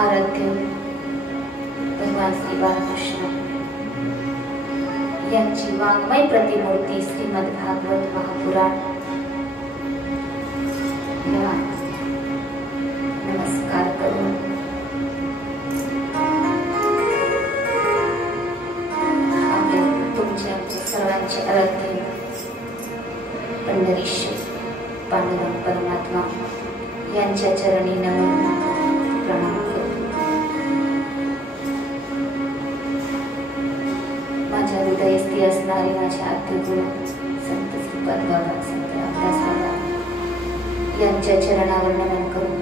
आराध्य भगवान श्री बालकृष्ण यांची वाङ्मय प्रतिमूर्ती श्रीमद भागवत महापुराण या नमस्कार करून आपले तुमचे आमचे सर्वांचे आराध्य पंढरीश्वर पांडुरंग परमात्मा यांच्या चरणी नमन प्रणाम करतो। माझ्या हृदयस्थी असणारे माझे आद्य गुरु संत श्रीपाद बाबा संत रामदास बाबा यांच्या चरणावर नमन करून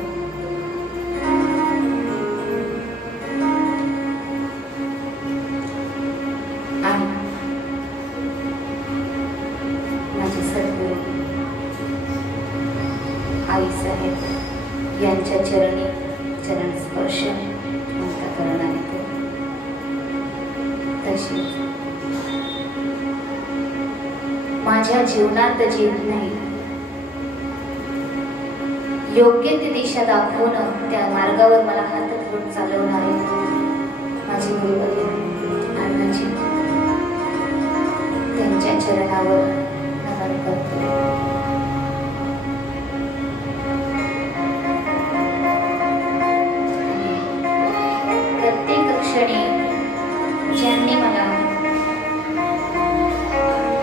आणि माझे सद्गुरू आई साहेब यांच्या चरणी चरण स्पर्श अंतःकरणाने तसेच माझ्या जीवनात जीव नाही योग्य ती दिशा दाखवून त्या मार्गावर मला हात धरून चालवणारे माझे गुरुवर्य अण्णाजी त्यांच्या चरणावर नमन करतो। ज्यांनी मला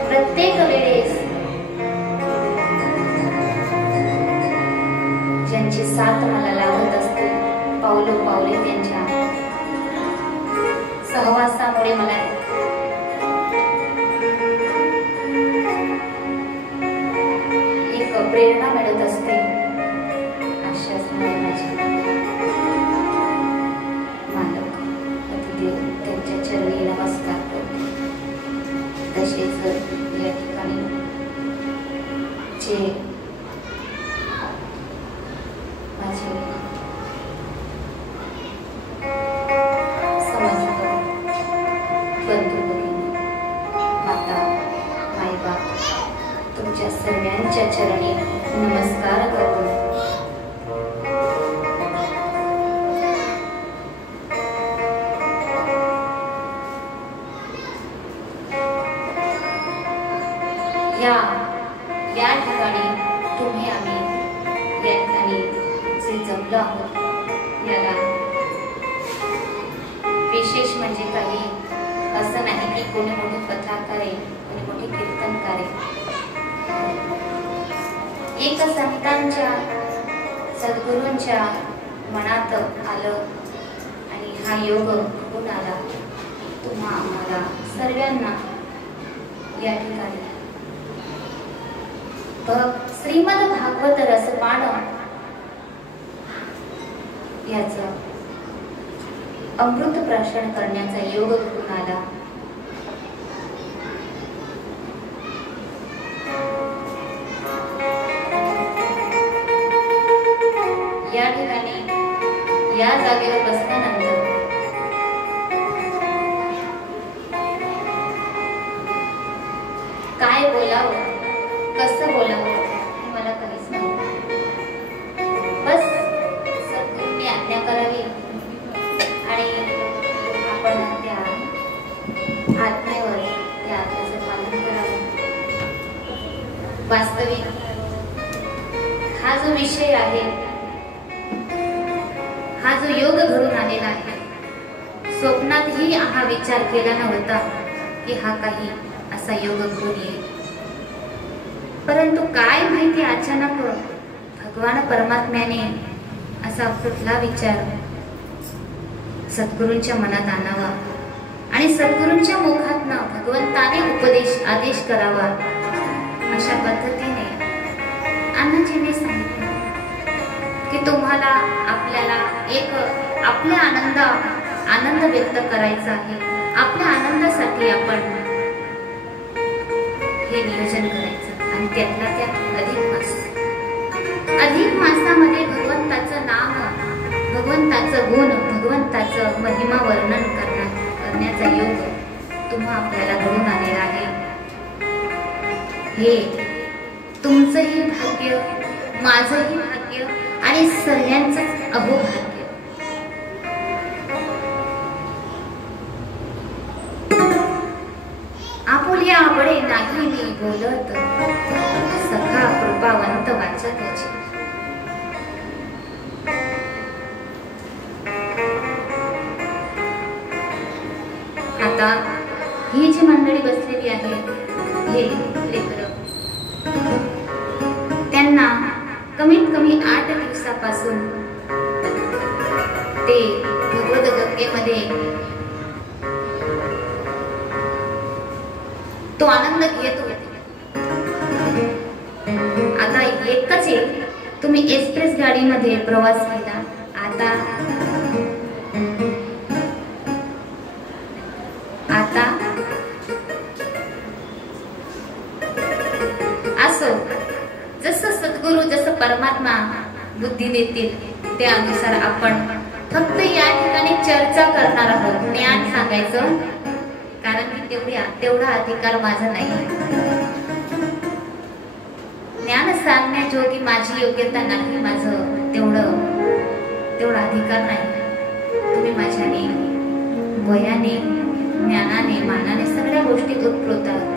प्रत्येक वेळेस ज्यांची साथ मला लाभत असते पावलोपावले त्यांच्या सहवासामुळे मला एक प्रेरणा मिळत असते। अशाच माझे त्यांच्या चरणी नमस्कार करते। तसेच या ठिकाणी जे माझे समस्त बंधू भगिनी माता माईबाप तुमच्या सर्वांच्या चरणी नमस्कार करून या ठिकाणी तुम्ही आम्ही या ठिकाणी जे जमलो आहोत याला विशेष म्हणजे काही असं नाही की कोणी मोठे कथाकार आहे कोणी मोठे कीर्तनकार आहे। एक संतांच्या सद्गुरूंच्या मनात आलं आणि हा योग घडून आला तुम्हा आम्हाला सर्वांना या ठिकाणी श्रीमद भागवत रसपान याचा अमृत प्राशन करण्याचा योग घडून आला। या ठिकाणी या जागेवर बसल्यानंतर काय बोलावं कसं बोलावं मला काहीच नाही। बस सद्गुरूंनी आज्ञा करावी आणि आपण त्या आज्ञेवर त्या आज्ञेचं पालन करावं। वास्तविक हा जो विषय आहे हा जो योग घडून आलेला आहे स्वप्नातही हा विचार केला नव्हता की हा काही असा योग घडून येईल। परंतु काय माहिती अचानक भगवान परमात्म्याने असा कुठला विचार सद्गुरूंच्या मनात आणावा आणि सद्गुरूंच्या मुखातनं भगवंताने उपदेश आदेश करावा अशा पद्धतीने अण्णाजीने सांगितलं की तुम्हाला आपल्याला एक आपला आनंद व्यक्त करायचा आहे। आपल्या आनंदासाठी आपण हे नियोजन करायचं आणि त्यातला त्यात अधिक मासामध्ये भगवंताचं नाम भगवंताचं गुण भगवंताचं महिमा वर्णन करण्याचा योग तुम्हा आपल्याला घडून आलेला आहे। हे तुमचंही भाग्य माझंही भाग्य आणि सर्वांचं अहोभाग्य। आवडे नाही मी बोलत, सखा कृपावंत वाचा त्याची. आता ही जी मंडळी बसलेली आहे, हे लेकरं, त्यांना कमीत कमी 8 दिवसापासून ते भगवत गंगेमध्ये तो आनंद घेत होते. आता एकच एक तुम्ही एक्सप्रेस गाडीमध्ये प्रवास केला, आता असो जसं सद्गुरु जसं परमात्मा बुद्धी देतील त्यानुसार आपण फक्त या ठिकाणी चर्चा करणार आहोत, ज्ञान सांगायचं, कारण की तेवढा अधिकार माझा नाही. ज्ञान सांगण्याजोगी माझी योग्यता नाही, माझं तेवढा अधिकार नाही. तुम्ही माझ्याने वयाने ज्ञानाने मानाने सगळ्या गोष्टी उत्प्रोत आहात.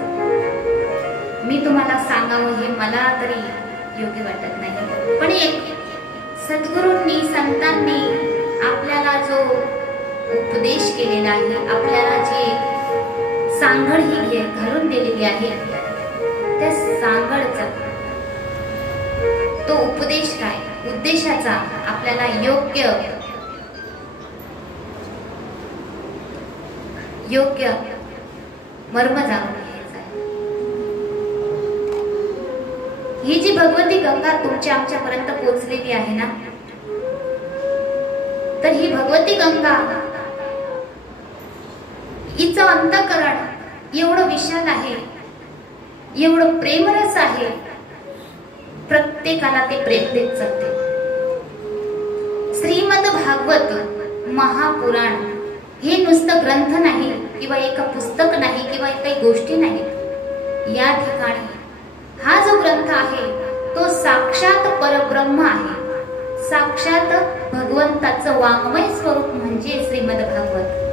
मी तुम्हाला सांगावं हे मला तरी योग्य वाटत नाही, पण एक सद्गुरूंनी संतांनी आपल्याला जो उपदेश केलेला आहे, आपल्याला जी सांगड ही घालून दिलेली आहे, त्या सांगडचा तो उपदेश काय, उद्देशाचा आपल्याला योग्य मर्म जाणून घ्यायचा आहे. ही जी भगवती गंगा तुमच्या आमच्यापर्यंत पोहोचलेली आहे ना, तर ही भगवती गंगा हिचं अंतःकरण एवढं विशाल आहे, एवढं प्रेमरस आहे, प्रत्येकाला ते प्रेम देत चालते. श्रीमद भागवत महापुराण हे नुसतं ग्रंथ नाही किंवा एक पुस्तक नाही किंवा काही गोष्टी नाही. या ठिकाणी हा जो ग्रंथ आहे तो साक्षात परब्रह्म आहे, साक्षात भगवंताचं वाङ्मय स्वरूप म्हणजे श्रीमद भागवत.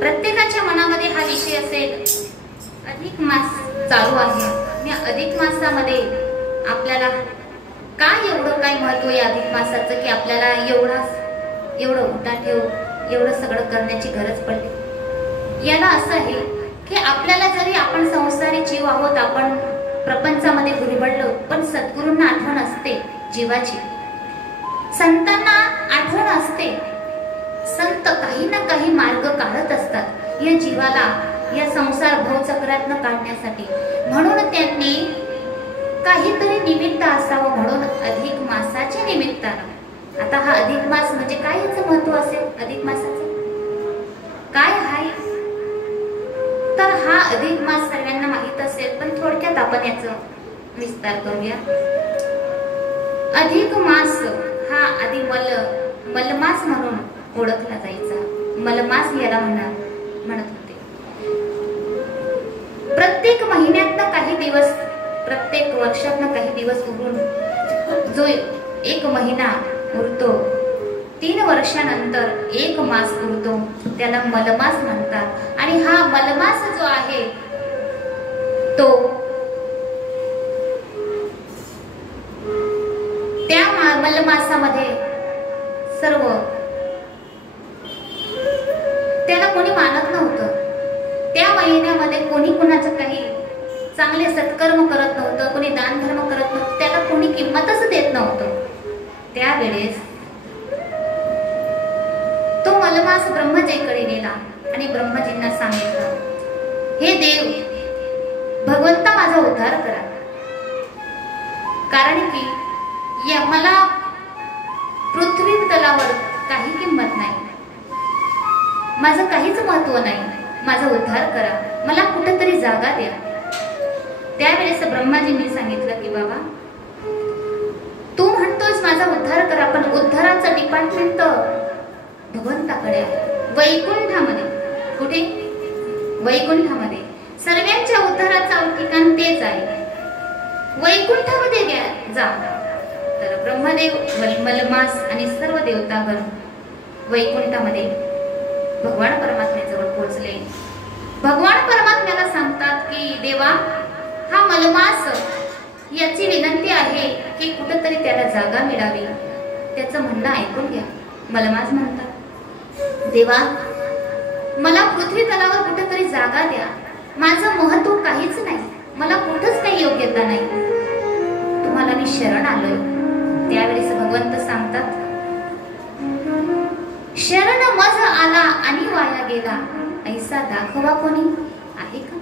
प्रत्येकाच्या मनामध्ये हा विषय असेल, अधिक मास चालू आहे. या अधिक मासामध्ये आपल्याला काय एवढं काय महत्व आहे अधिक मासाचं की आपल्याला एवढं उठाठेव एवढं सगळं करण्याची गरज पडली. याला असं आहे की आपल्याला जरी आपण संसारी जीव आहोत, आपण प्रपंचामध्ये गुरबडलो, पण सद्गुरूंना आठवण असते जीवाची, संतांना आठवण असते. संत काही ना काही मार्ग काढत असतात या जीवाला या संसार भवचक्रातनं काढण्यासाठी. म्हणून त्यांनी काहीतरी निमित्त असावं म्हणून अधिक मासाच्या निमित्तानं. आता हा अधिक मास म्हणजे काय, याचं महत्व असेल अधिक मासाचं काय आहे, तर हा अधिक मास सर्वांना माहित असेल, पण थोडक्यात आपण याचा विस्तार करूया. अधिक मास हा आधी मलमास म्हणून ओळखला जायचा. मलमास याला म्हणत होते. प्रत्येक महिन्यातनं काही दिवस, प्रत्येक वर्षातनं काही दिवस उरून जो एक महिना उरतो, 3 वर्षानंतर एक मास उरतो, त्याला मलमास म्हणतात. आणि हा मलमास जो आहे तो त्या मलमासामध्ये सर्व त्याला कोणी मानत नव्हतं. त्या महिन्यामध्ये कोणी कुणाचं काही चांगले सत्कर्म करत नव्हतं, कोणी दान धर्म करत नव्हतं, त्याला कोणी किंमतच देत नव्हतं. त्यावेळेस तो मलमास ब्रह्मजीकडे गेला आणि ब्रह्मजींना सांगितलं, हे देव भगवंता माझा उद्धार करा, कारण की मला पृथ्वी तलावर काही किंमत नाही, माझं काहीच महत्व नाही, माझा उद्धार करा, मला कुठेतरी जागा द्या. त्यावेळेस ब्रह्माजींनी सांगितलं की बाबा तू म्हणतोस माझा उद्धार करा, पण उद्धाराचं डिपार्टमेंट भगवंताकडे आहे, वैकुंठामध्ये. कुठे? वैकुंठामध्ये. सर्वांच्या उद्धाराचं ठिकाण तेच आहे, वैकुंठामध्ये जा. तर ब्रह्मदेव मलमास आणि सर्व देवतागण वैकुंठामध्ये भगवान परमात्म्याजवळ पोहोचले. भगवान परमात्म्याला सांगतात की देवा, हा मलमास याची विनंती आहे की कुठेतरी त्याला जागा मिळावी. त्याचं म्हणणं ऐकून घ्या. मलमास म्हणतात, देवा, मला पृथ्वी तलावर कुठेतरी जागा द्या. माझं महत्व काहीच नाही, मला कुठंच काही योग्यता नाही. तुम्हाला मी शरण आलोय. त्यावेळेस भगवंत सांगतात, शरण मज आला आणि वाया गेला, ऐसा दाखवा कोणी आहे का?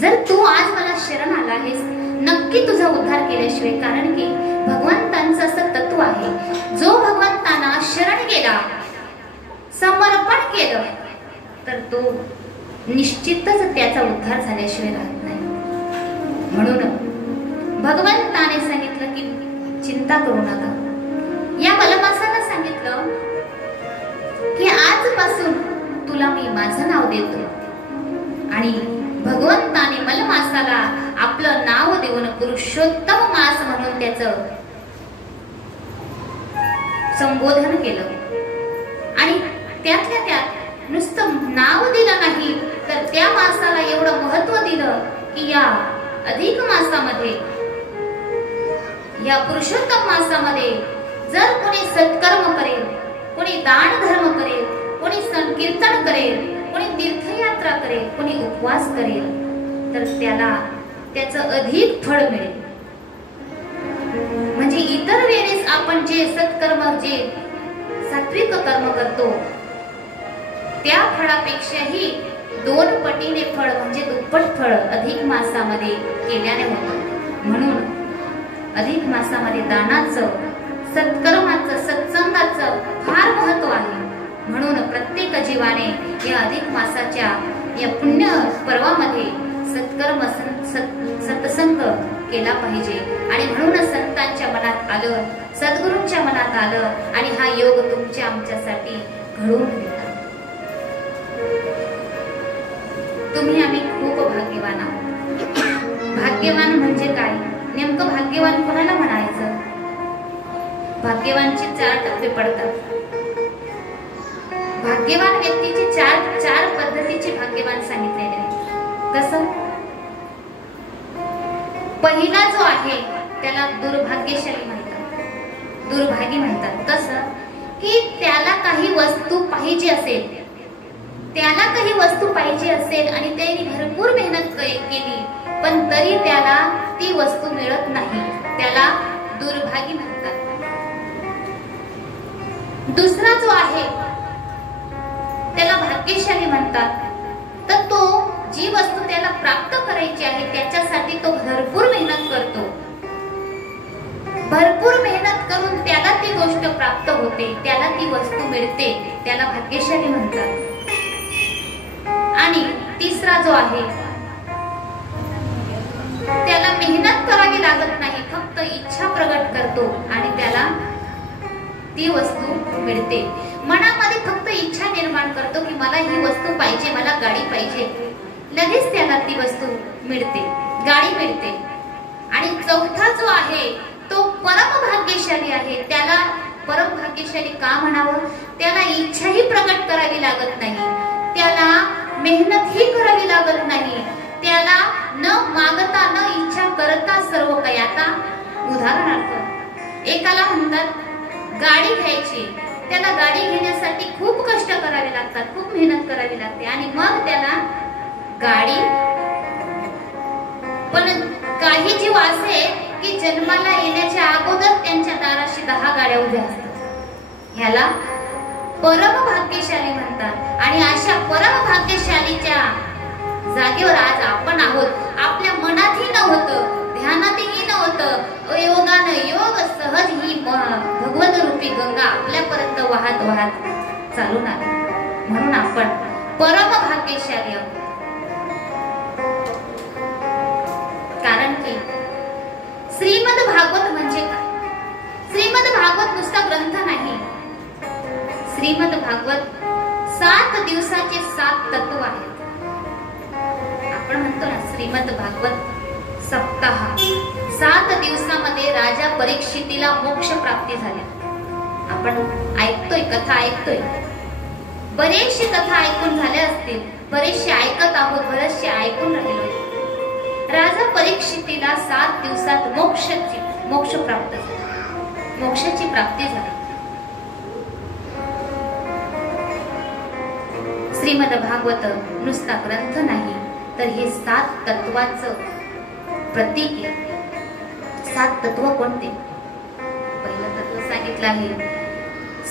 जर तू आज मला शरण आला आहेस, नक्की तुझा उद्धार केल्याशिवाय. कारण की भगवंतांचं असं तत्व आहे, जो भगवंतांना शरण गेला, समर्पण केलं, तर तो निश्चितच त्याचा उद्धार झाल्याशिवाय राहत नाही. म्हणून भगवंताने सांगितलं की चिंता करू नका. या मलमासाला सांगितलं की आजपासून तुला मी माझं नाव देतो. आणि भगवंताने मलमासाला आपलं नाव देऊन पुरुषोत्तम मास म्हणून त्याचं संबोधन केलं. आणि त्यातल्या त्यात नुसतं नाव दिलं नाही, तर त्या मासाला एवढं महत्व दिलं की या अधिक मासामध्ये, या पुरुषोत्तम मासामध्ये जर कोणी सत्कर्म करेल, कोणी दान धर्म करेल, कोणी संकीर्तन करेल, कोणी तीर्थयात्रा करेल, कोणी उपवास करेल, तर त्याला त्याचं अधिक फळ मिळेल. म्हणजे इतर वेळेस आपण जे सत्कर्म, जे सात्विक कर्म करतो, त्या फळापेक्षाही 2 पटीने फळ, म्हणजे दुप्पट फळ अधिक मासामध्ये केल्याने होतं. म्हणून अधिक मासामध्ये दानाचं, सत्कर्माचं, सत्संगाचं फार महत्व आहे. म्हणून प्रत्येक जीवाने या अधिक मासाच्या या पुण्य पर्वामध्ये सत्कर्म, सत्संग केला पाहिजे. आणि म्हणून संतांच्या मनात आलं, सद्गुरूंच्या मनात आलं, आणि हा योग तुमच्या आमच्यासाठी घडवून दिला. तुम्ही आम्ही खूप भाग्यवान आहोत. भाग्यवान म्हणजे काय? नेमकं भाग्यवान कोणाला म्हणायचं? भाग्यवानचे 4 टप्पे पडतात. भाग्यवान व्यक्तीचे चार पद्धतीचे भाग्यवान सांगितलेले आहे. कसं? पहिला जो आहे त्याला दुर्भाग्यशाली म्हणतात, दुर्भागी म्हणतात. कसं? की त्याला काही वस्तू पाहिजे असेल, त्याला काही वस्तू पाहिजे असेल आणि त्याने भरपूर मेहनत केली, पण तरी त्याला ती वस्तू मिळत नाही, त्याला दुर्भागी म्हणतात. दुसरा जो आहे त्याला भाग्यशाली म्हणतात. तर तो जी वस्तू त्याला प्राप्त करायची आहे त्याच्यासाठी तो भरपूर मेहनत करतो, भरपूर मेहनत करून त्याला ती गोष्ट प्राप्त होते, त्याला ती वस्तू मिळते, त्याला भाग्यशाली म्हणतात. आणि तिसरा जो आहे त्याला मेहनत करावी लागत नाही, फक्त इच्छा प्रगट करतो आणि त्याला ती वस्तू मिळते. मनामध्ये फक्त इच्छा निर्माण करतो की मला ही वस्तू पाहिजे, मला गाडी पाहिजे, लगेच त्याला ती वस्तू मिळते, गाडी मिळते. आणि चौथा जो आहे तो परम भाग्यशाली आहे. त्याला परम भाग्यशाली का म्हणावं? त्याला इच्छाही प्रगट करावी लागत नाही, त्याला मेहनत ही करावी लागत नाही, त्याला न मागता न इच्छा करता सर्व काही. आता उदाहरणार्थ एकाला म्हणतात गाडी घ्यायची, त्याला गाडी घेण्यासाठी खूप कष्ट करावे लागतात, खूप मेहनत करावी लागते आणि मग त्याला गाडी. पण काही जीव असे की जन्माला येण्याच्या अगोदर त्यांच्या दाराशी 10 गाड्या उभ्या असतात, ह्याला परम भाग्यशाली म्हणतात. आणि अशा परम भाग्यशालीच्या जागेवर आज आपण आहोत. आपल्या मनातही नव्हतं, ध्यानातही नव्हतं, योगानं योग सहज ही भगवत रूपी गंगा आपल्यापर्यंत वाहत वाहत चालून आली. म्हणून आपण परम भाग्यशाली आहोत. कारण की श्रीमद भागवत म्हणजे काय? श्रीमद भागवत नुसता ग्रंथ नाही. श्रीमद भागवत 7 दिवसाचे 7 तत्व आहेत. आपण म्हणतो ना श्रीमद भागवत सप्ताह, 7 दिवसामध्ये राजा परीक्षितीला मोक्ष प्राप्ती झाली. आपण ऐकतोय, कथा ऐकतोय, बरेचशे कथा ऐकून झाल्या असतील, बरेचशे ऐकत आहोत, बरेचशे ऐकून राहिलो. राजा परीक्षितीला 7 दिवसात मोक्ष प्राप्त झाला, मोक्षाची प्राप्ती झाली. श्रीमद भागवत नुसता ग्रंथ नाही, तर हे 7 तत्वाचं प्रतीक आहे. 7 तत्व कोणते? पहिलं तत्व सांगितलं आहे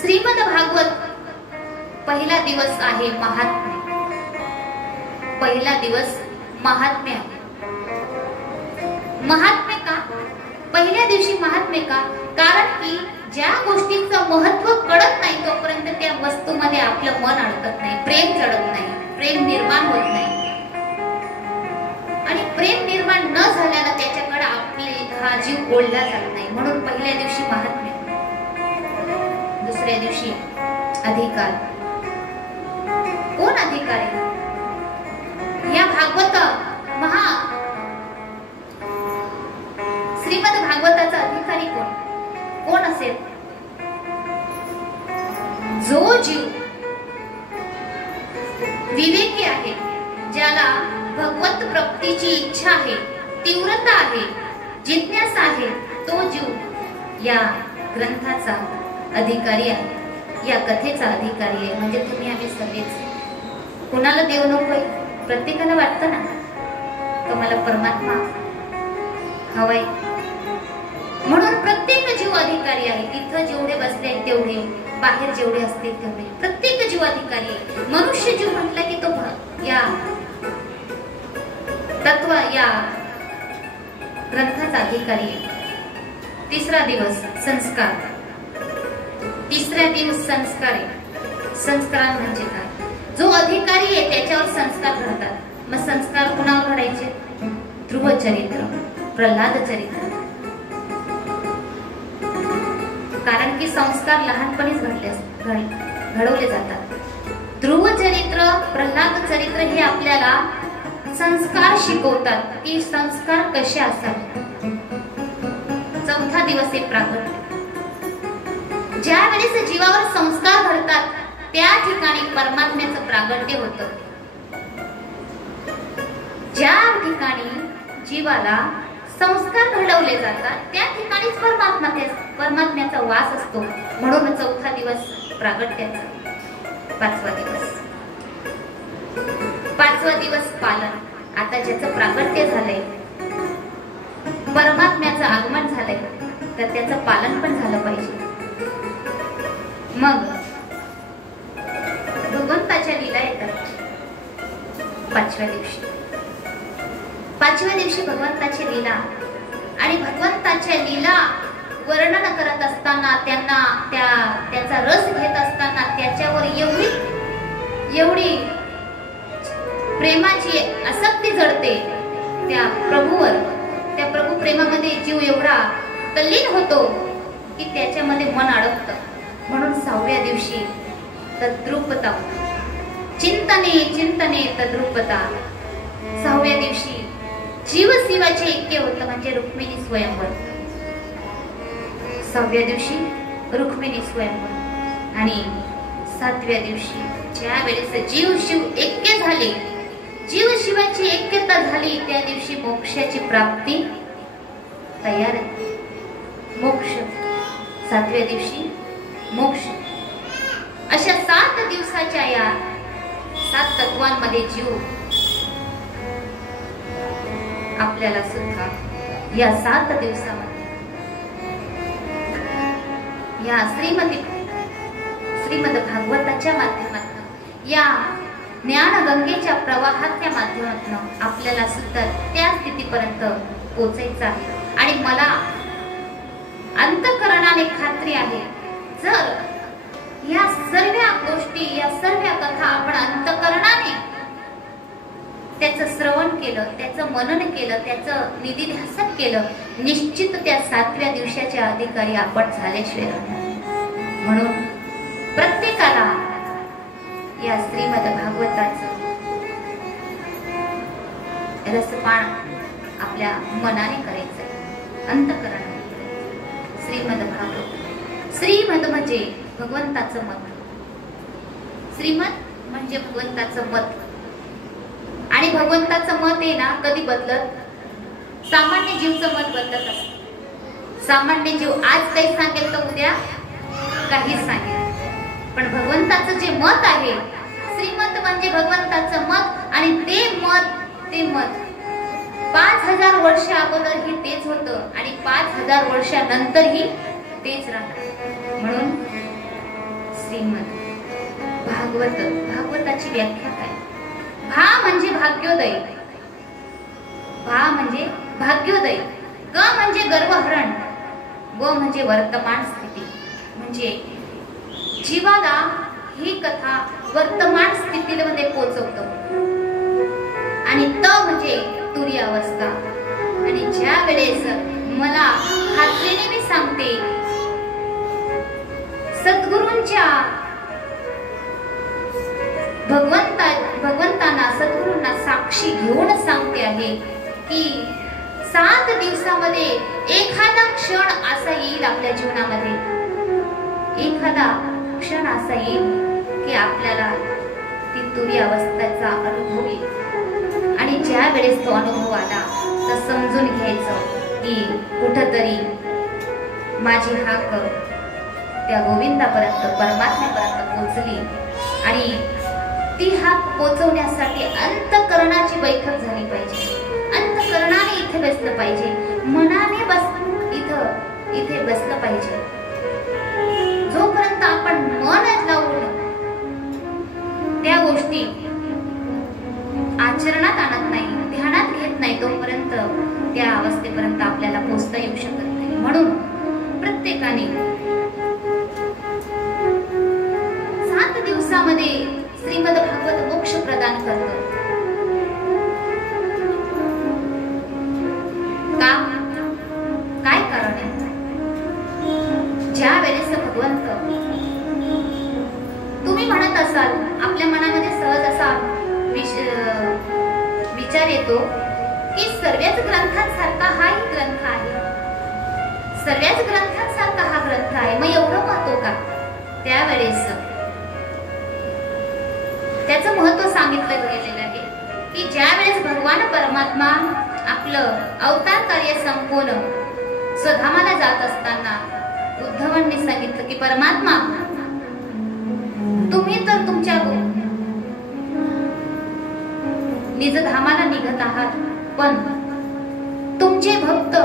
श्रीमद भागवत. पहिला दिवस आहे महात्म्य. पहिला दिवस महात्म्य आहे. महात्म्य का? पहिल्या दिवशी महात्म्य का? कारण की ज्या गोष्टीचं महत्व कळत नाही तोपर्यंत त्या वस्तूमध्ये आपलं मन अडकत नाही, प्रेम चढत नाही, प्रेम निर्माण होत नाही. आणि प्रेम निर्माण न झाल्यानं त्याच्याकडे आपले हा जीव ओढला जात नाही. म्हणून पहिल्या दिवशी महात्म्य. दुसऱ्या दिवशी अधिकार. कोण अधिकार आहे? या भागवत श्रीमद भागवताचा अधिकारी कोण? कोण असेल? जो जीव विवेकी आहे, ज्याला भगवत प्राप्तीची इच्छा आहे, तीव्रता आहे, जिज्ञासा आहे, तो जीव या ग्रंथाचा अधिकारी आहे, या कथेचा अधिकारी आहे. म्हणजे तुम्ही आम्ही सगळेच. कोणाला देव नकोय? प्रत्येकाला वाटतं ना तो मला परमात्मा हवाय. म्हणून प्रत्येक जीव अधिकारी आहे. तिथं जेवढे बसले आहेत तेवढे, बाहेर जेवढे असतील तेवढे, प्रत्येक जीव अधिकारी आहे. मनुष्य जीव म्हटला की तो या तत्व, या ग्रंथाचा अधिकारी आहे. तिसरा दिवस संस्कार. तिसऱ्या दिवस संस्कार आहे. संस्कार म्हणजे काय? जो अधिकारी आहे त्याच्यावर संस्कार घडतात. मग संस्कार कुणावर घडायचे? ध्रुव चरित्र, प्रल्हाद चरित्र. कारण की संस्कार लहानपणीच घडवले जातात. ध्रुव चरित्र, प्रल्हाद चरित्र हे आपल्याला संस्कार शिकवतात की संस्कार कसे असावे. चौथा दिवस आहे प्रागट्य. ज्या वेळेस जीवावर संस्कार घडतात त्या ठिकाणी परमात्म्याचं प्रागट्य होतं. ज्या ठिकाणी जीवाला संस्कार घडवले जातात त्या ठिकाणीच परमात्म्याचा वास असतो. म्हणून चौथा दिवस प्रागट्याचा. पाचवा दिवस पालन. आता ज्याचं प्रागट्य झालंय, परमात्म्याचं आगमन झालंय, तर त्याचं पालन पण झालं पाहिजे. मग भगवंताच्या लीला येतात. पाचव्या दिवशी भगवंताची लीला. आणि भगवंताच्या लीला वर्णन करत असताना, त्याचा रस घेत असताना त्याच्यावर एवढी प्रेमाची आसक्ती जडते त्या प्रभूवर. त्या प्रभू प्रेमामध्ये जीव एवढा तल्लीन होतो की त्याच्यामध्ये मन अडकतं. म्हणून 6व्या दिवशी तद्रूपता, चिंतने तद्रूपता. 6व्या दिवशी जीव शिवाचे ऐक्य होतं, म्हणजे रुक्मिणी स्वयंवर. 6व्या दिवशी रुक्मिणी स्वयंवर. आणि 7व्या दिवशी ज्या वेळेस जीव शिव ऐक्य झाले, जीव शिवाची ऐक्यता झाली, त्या दिवशी मोक्षाची प्राप्ती तयार आहे. मोक्ष. 7व्या दिवशी मोक्ष. अशा 7 दिवसाच्या या 7 तत्वांमध्ये जीव आपल्याला सुद्धा या 7 दिवसामध्ये या श्रीमद भागवताच्या माध्यमातून, या ज्ञान गंगेच्या प्रवाहाच्या माध्यमातून आपल्याला सुद्धा त्या स्थितीपर्यंत पोहोचायचं आहे. आणि मला अंतःकरणाने खात्री आहे, जर या सर्व गोष्टी, या सर्व कथा आपण अंतःकरणाने त्याचं श्रवण केलं, त्याचं मनन केलं, त्याचं निधिध्यासन केलं, निश्चित त्या 7व्या दिवसाच्या अधिकारी आपण झाल्याशिवाय राहणार. म्हणून प्रत्येकाला या श्रीमद भागवताचं रसपान आपल्या मनाने करायचं. अंतःकरणामध्ये. श्रीमद भागवत. श्रीमद म्हणजे भगवंताचं मत. श्रीमद म्हणजे भगवंताचं मत. आणि भगवंताचं मत आहे ना कधी बदलत. सामान्य जीवचं मत बदलत असतं. सामान्य जीव आज काही सांगेल तर उद्या काही सांगेल. पण भगवंताचं जे मत आहे, श्रीमत म्हणजे भगवंताचं मत. आणि ते मत 5000 वर्ष अगोदरही तेच होतं आणि 5000 वर्षानंतरही तेच राहणार. म्हणून श्रीमद भागवत. भागवताची व्याख्या काय? भा म्हणजे भाग्योदय. भा म्हणजे भाग्योदय. ग म्हणजे गर्वहरण. व म्हणजे वर्तमान स्थिती. म्हणजे जीवाला ही कथा वर्तमान स्थितीमध्ये पोहोचवतो. आणि त म्हणजे तुरी अवस्था. आणि ज्या वेळेस मला खात्रीने मी सांगते, सद्गुरूंच्या भगवंतांना सद्गुरूंना साक्षी घेऊन सांगते आहे की 7 दिवसामध्ये एखादा क्षण असा येईल आपल्या जीवनामध्ये. एखादा क्षण असा येईल की आपल्याला ती तुरी अवस्थेचा अनुभव येईल. आणि ज्या वेळेस तो अनुभव आला तर समजून घ्यायचं की कुठंतरी माझी हाक त्या गोविंदापर्यंत परमात्म्यापर्यंत पोहोचली. आणि ती हाक पोहोचवण्यासाठी अंतःकरणाची बैठक झाली पाहिजे. अंतःकरणाने इथे बसलं पाहिजे. मनाने इथे बसलं पाहिजे. जोपर्यंत आपण मन लावून त्या गोष्टी आचरणात आणत नाही, ध्यानात घेत नाही, तोपर्यंत त्या अवस्थेपर्यंत आपल्याला पोहोचता येऊ शकत नाही. म्हणून प्रत्येकाने 7 दिवसामध्ये श्रीमद भागवत मोक्ष प्रदान करतं. का? काय कारण आहे? ज्या वेळेस भगवंत, तुम्ही म्हणत असाल, आपल्या मनामध्ये सहज असा विचार येतो की सर्वच ग्रंथांसारखा हाही ग्रंथ आहे. सर्वच ग्रंथांसारखा हा ग्रंथ आहे, मग एवढं महत्व का? त्यावेळेस त्याचं महत्व सांगितलं गेलेलं आहे की ज्या वेळेस भगवान परमात्मा आपलं अवतार कार्य संपवून स्वधामाला जात असताना उद्धवांनी सांगितलं की परमात्मा, तुम्ही तर तुमच्या निजधामाला निघत आहात, पण तुमचे भक्त,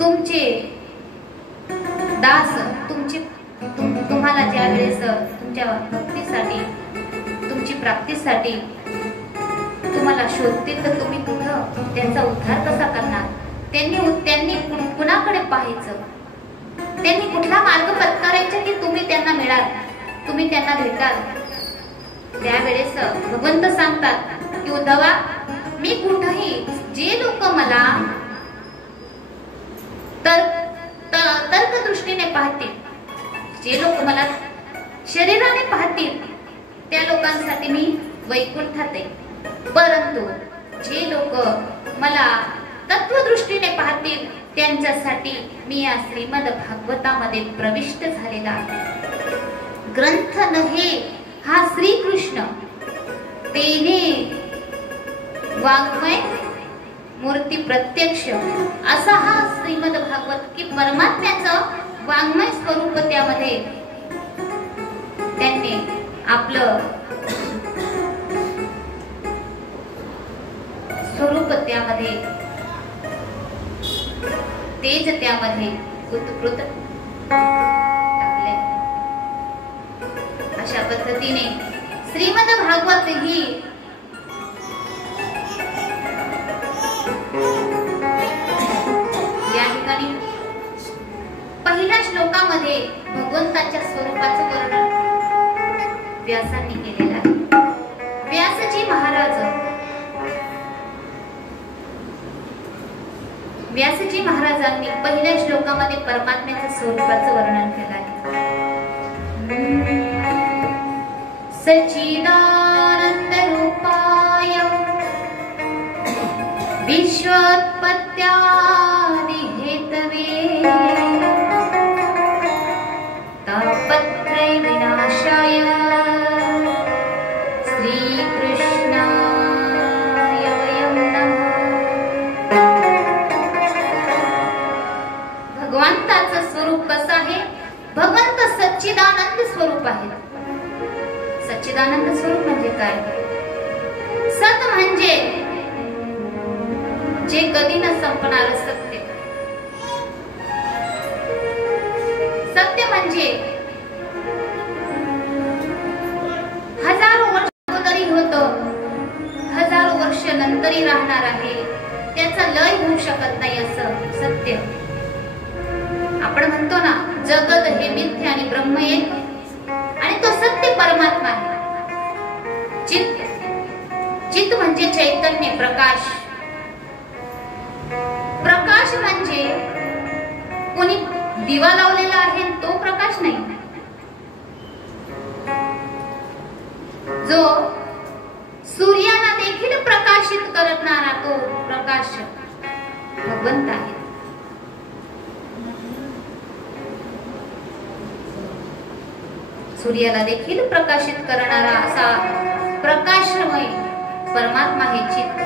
तुमचे दास, तुम्हाला ज्या वेळेस तुमच्या भक्तीसाठी, तुमची प्राप्तीसाठी तुम्हाला शोधतील तर तुम्ही कुठं त्यांचा उद्धार कसा करणार? त्यांनी कुणाकडे पाहायचं? त्यांनी कुठला मार्ग पत्करायचा की तुम्ही त्यांना मिळाल, तुम्ही त्यांना भेटाल? त्यावेळेस भगवंत सांगतात की उद्धवा, मी कुठेही जे लोक मला तर्क दृष्टीने पाहतील, जे लोक मला शरीराने पाहतील, त्या लोकांसाठी मी वैकुंठात आहे. परंतु जे लोक मला तत्वदृष्टीने पाहतील त्यांच्यासाठी मी या श्रीमद भागवतामध्ये प्रविष्ट झालेला आहे. ग्रंथ नहे हा श्रीकृष्ण, तेने वाङ्मय मूर्ती प्रत्यक्ष, असा हा श्रीमद भागवत की परमात्म्याचं वाङ्मय स्वरूप त्यामध्ये त्यांनी आपलं स्वरूप त्यामध्ये, तेज त्यामध्ये उत्कृत टाकले. अशा पद्धतीने श्रीमद भागवत ही या ठिकाणी पहिल्या श्लोकामध्ये भगवंताच्या स्वरूपाचं वर्णन व्यासांनी केलेलं आहे. व्यासजी महाराजांनी पहिल्या श्लोकामध्ये परमात्म्याच्या स्वरूपाचं वर्णन केलं आहे. सच्चिदानंद रूपाय विश्वोत्पत्त्यादि हेतवे तापत्रय विनाशाय श्रीकृष्णाय वयं नमः। भगवंताचं स्वरूप कसं आहे? भगवंत सच्चिदानंद स्वरूप आहे। सच्चिदानंद स्वरूप म्हणजे काय? सत म्हणजे जे कधी न संपणारं सत्य। सत्य म्हणजे हजारो वर्ष अगोदरही होतं, हजारो वर्ष नंतरही राहणार आहे, त्याचा लय होऊ शकत नाही असं सत्य। आपण म्हणतो ना, जगत हे मिथ्य आणि ब्रह्म एक, आणि तो सत्य परमात्मा आहे। चित्त चित्त म्हणजे चैतन्य, प्रकाश। प्रकाश म्हणजे कोणी दिवा लावलेला आहे तो प्रकाश नाही, जो सूर्याला देखील प्रकाशित करणारा तो प्रकाश भगवंत आहे। सूर्याला देखील प्रकाशित करणारा असा प्रकाशमय परमात्मा हे चित्त।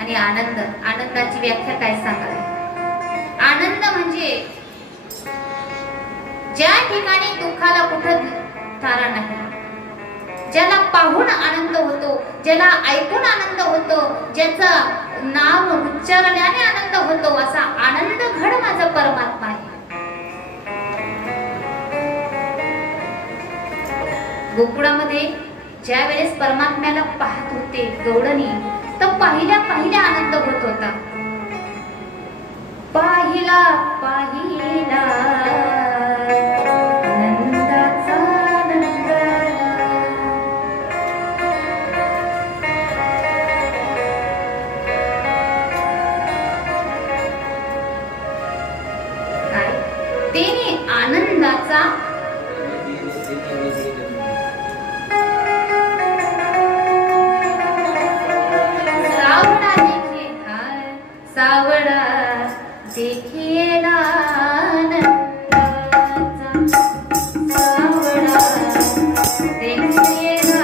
आणि आनंद, आनंदाची व्याख्या काय सांगाल? आनंद म्हणजे ज्या ठिकाणी दुःखाला कुठं थारा नाही, ज्याला पाहून आनंद होतो, ज्याला ऐकून आनंद होतो, ज्याचा नाम उच्चारल्याने आनंद होतो, असा आनंद घड माझा परमात्मा आहे। गोकुळामध्ये ज्या वेळेस परमात्म्याला पाहत होते गौडणी, तर पहिल्या आनंद होत होता। पाहिला पाहिला नंदाचा नंद, काय तेने आनंदाचा सावडा देखिएला नंदाचा, सावडा देखिएला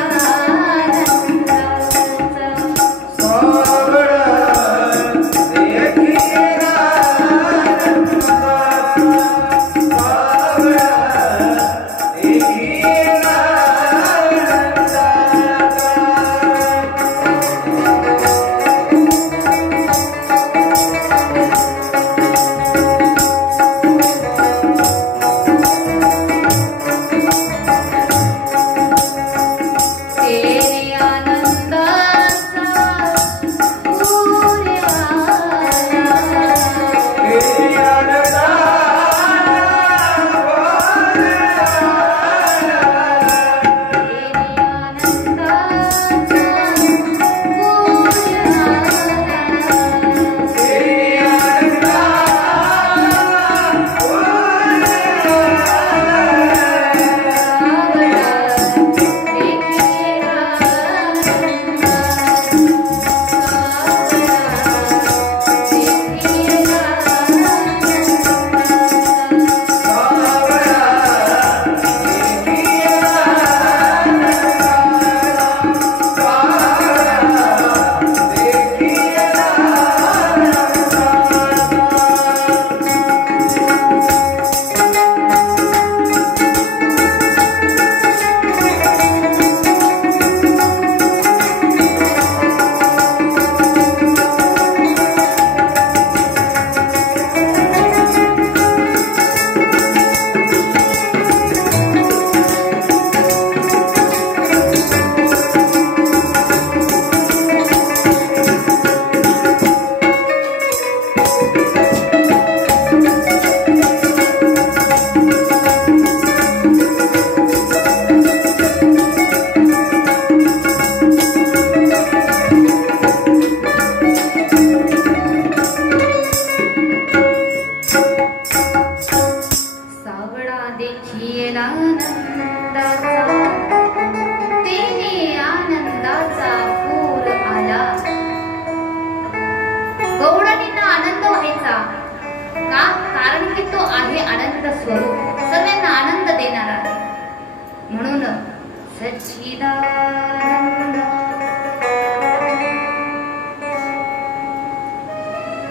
नंदाचा, सावडा देखिएला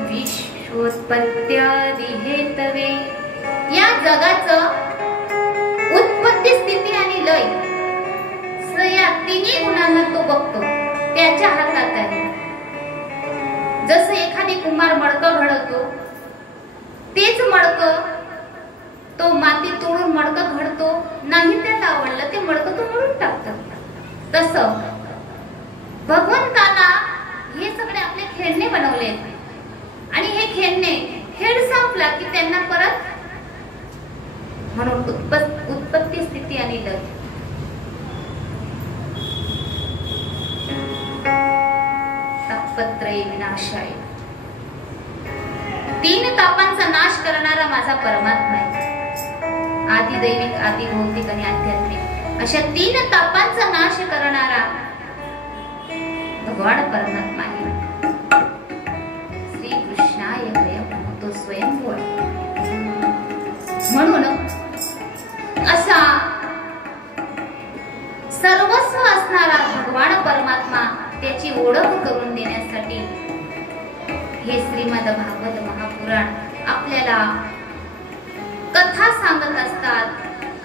विश्वोत्पत्त्यादि हेतवे, या जगाचं उत्पत्ती, स्थिती आणि लय या तिन्ही गुणांना तो बघतो, त्याच्या हातात आहे. जसं एखादी कुंभार मडकं घडवतो, तेच मडकं तो माती तोडून मडकं घडतो, नाही त्याला आवडलं ते मडकं तो मोडून टाकतात. तसं भगवंताला हे सगळे आपले खेळणे बनवले आणि हे खेळ संपला की त्यांना परत, म्हणून उत्पत्ती, स्थिती आणि लय. तापत्रय विनाशाय, तीन तापांचा नाश करणारा माझा परमात्मा आहे. आदि दैविक, आदि भौतिक आणि आध्यात्मिक अशा तीन तापांचा नाश करणारा भगवान परमात्मा आहे. श्री कृष्णाय वयम् तो स्वयंभू आहे. म्हणून असा सर्वस्व असणारा भगवान परमात्मा त्याची ओळख करून देण्यासाठी हे श्रीमद भागवत महापुराण आपल्याला कथा सांगत असतात,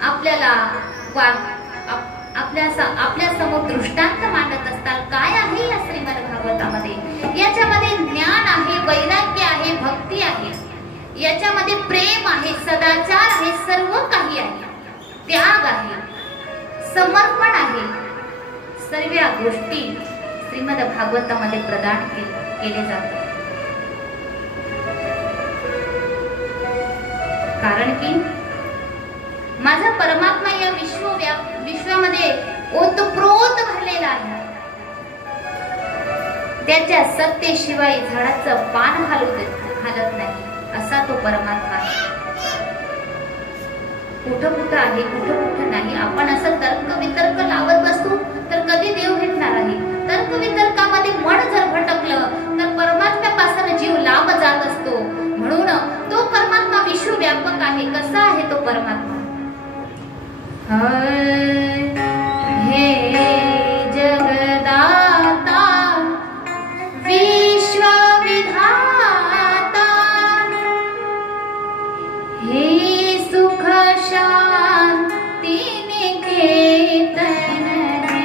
आपल्याला आपल्या समोर दृष्टांत मांडत असतात. काय आहे या श्रीमद भागवतामध्ये? याच्यामध्ये ज्ञान आहे, वैराग्य आहे, भक्ती आहे, याच्यामध्ये प्रेम आहे, सदाचार आहे, सर्व काही आहे, त्याग आहे, समर्पण आहे. सर्व गोष्टी श्रीमद भागवतामध्ये प्रदान केले जातात. कारण की माझा परमात्मा या विश्वामध्ये ओतप्रोत भरलेला आहे. त्याच्या सत्तेशिवाय झाडाचं पान हालत नाही, असा तो परमात्मा आहे. कुठं कुठं आहे, कुठं कुठं नाही. आपण असं तर्क वितर्क लावत बसतो तर कधी देव भेटणार आहे? तर्क वितर्कामध्ये मन जर भटकलं तर परमात्म्यापासून जीव लांब जात असतो. म्हणून तो परमात्मा विश्वव्यापक आहे. कसा आहे तो परमात्मा? हे जगदाता विश्वविधाता, हे सुख शांती निकेतन है.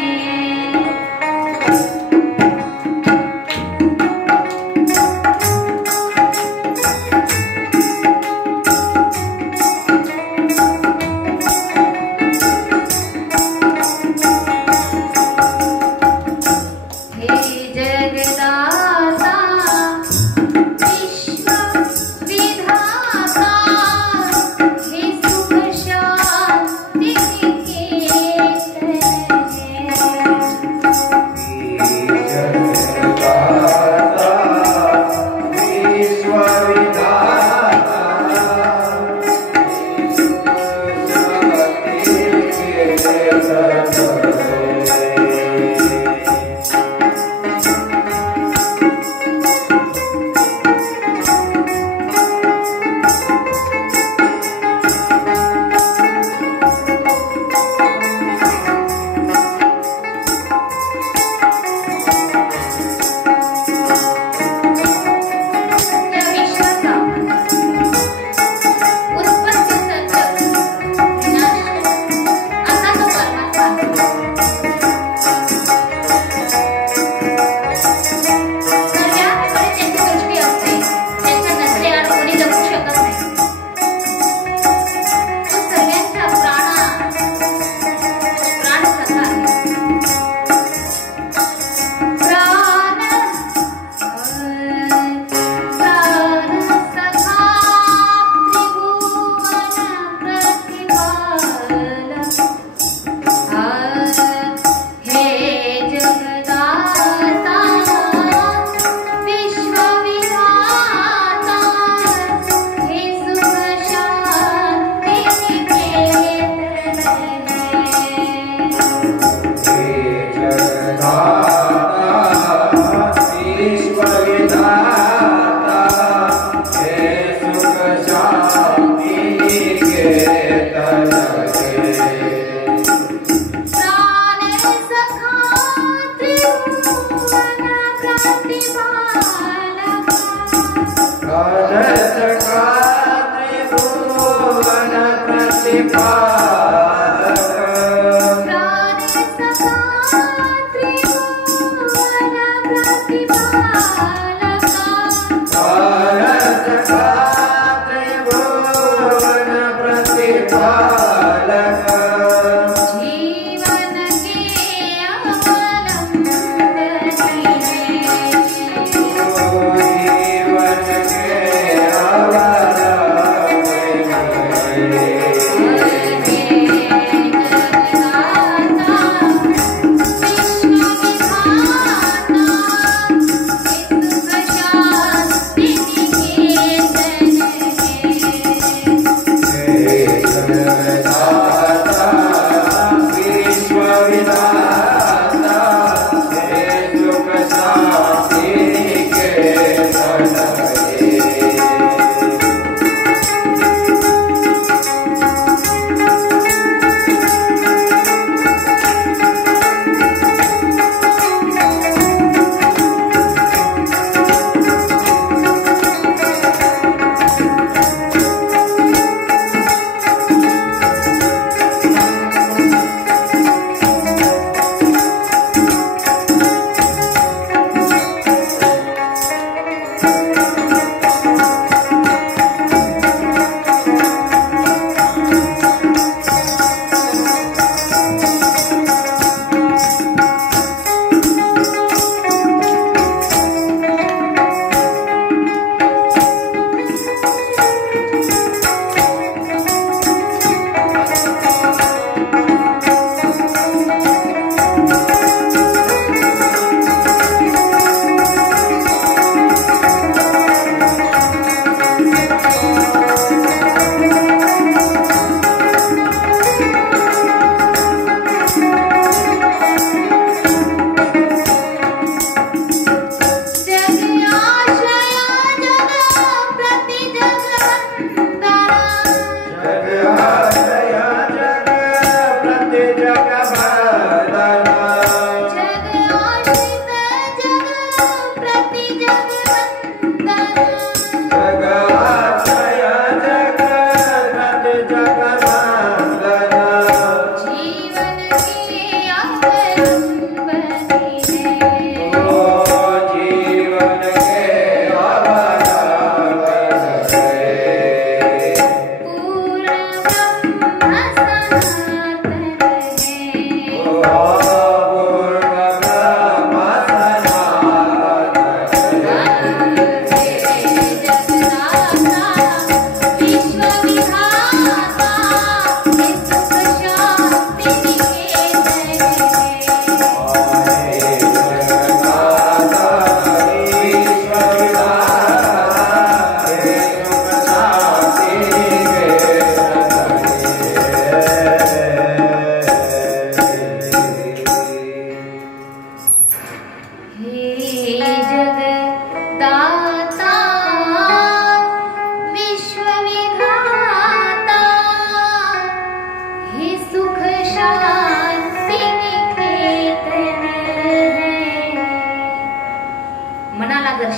सखा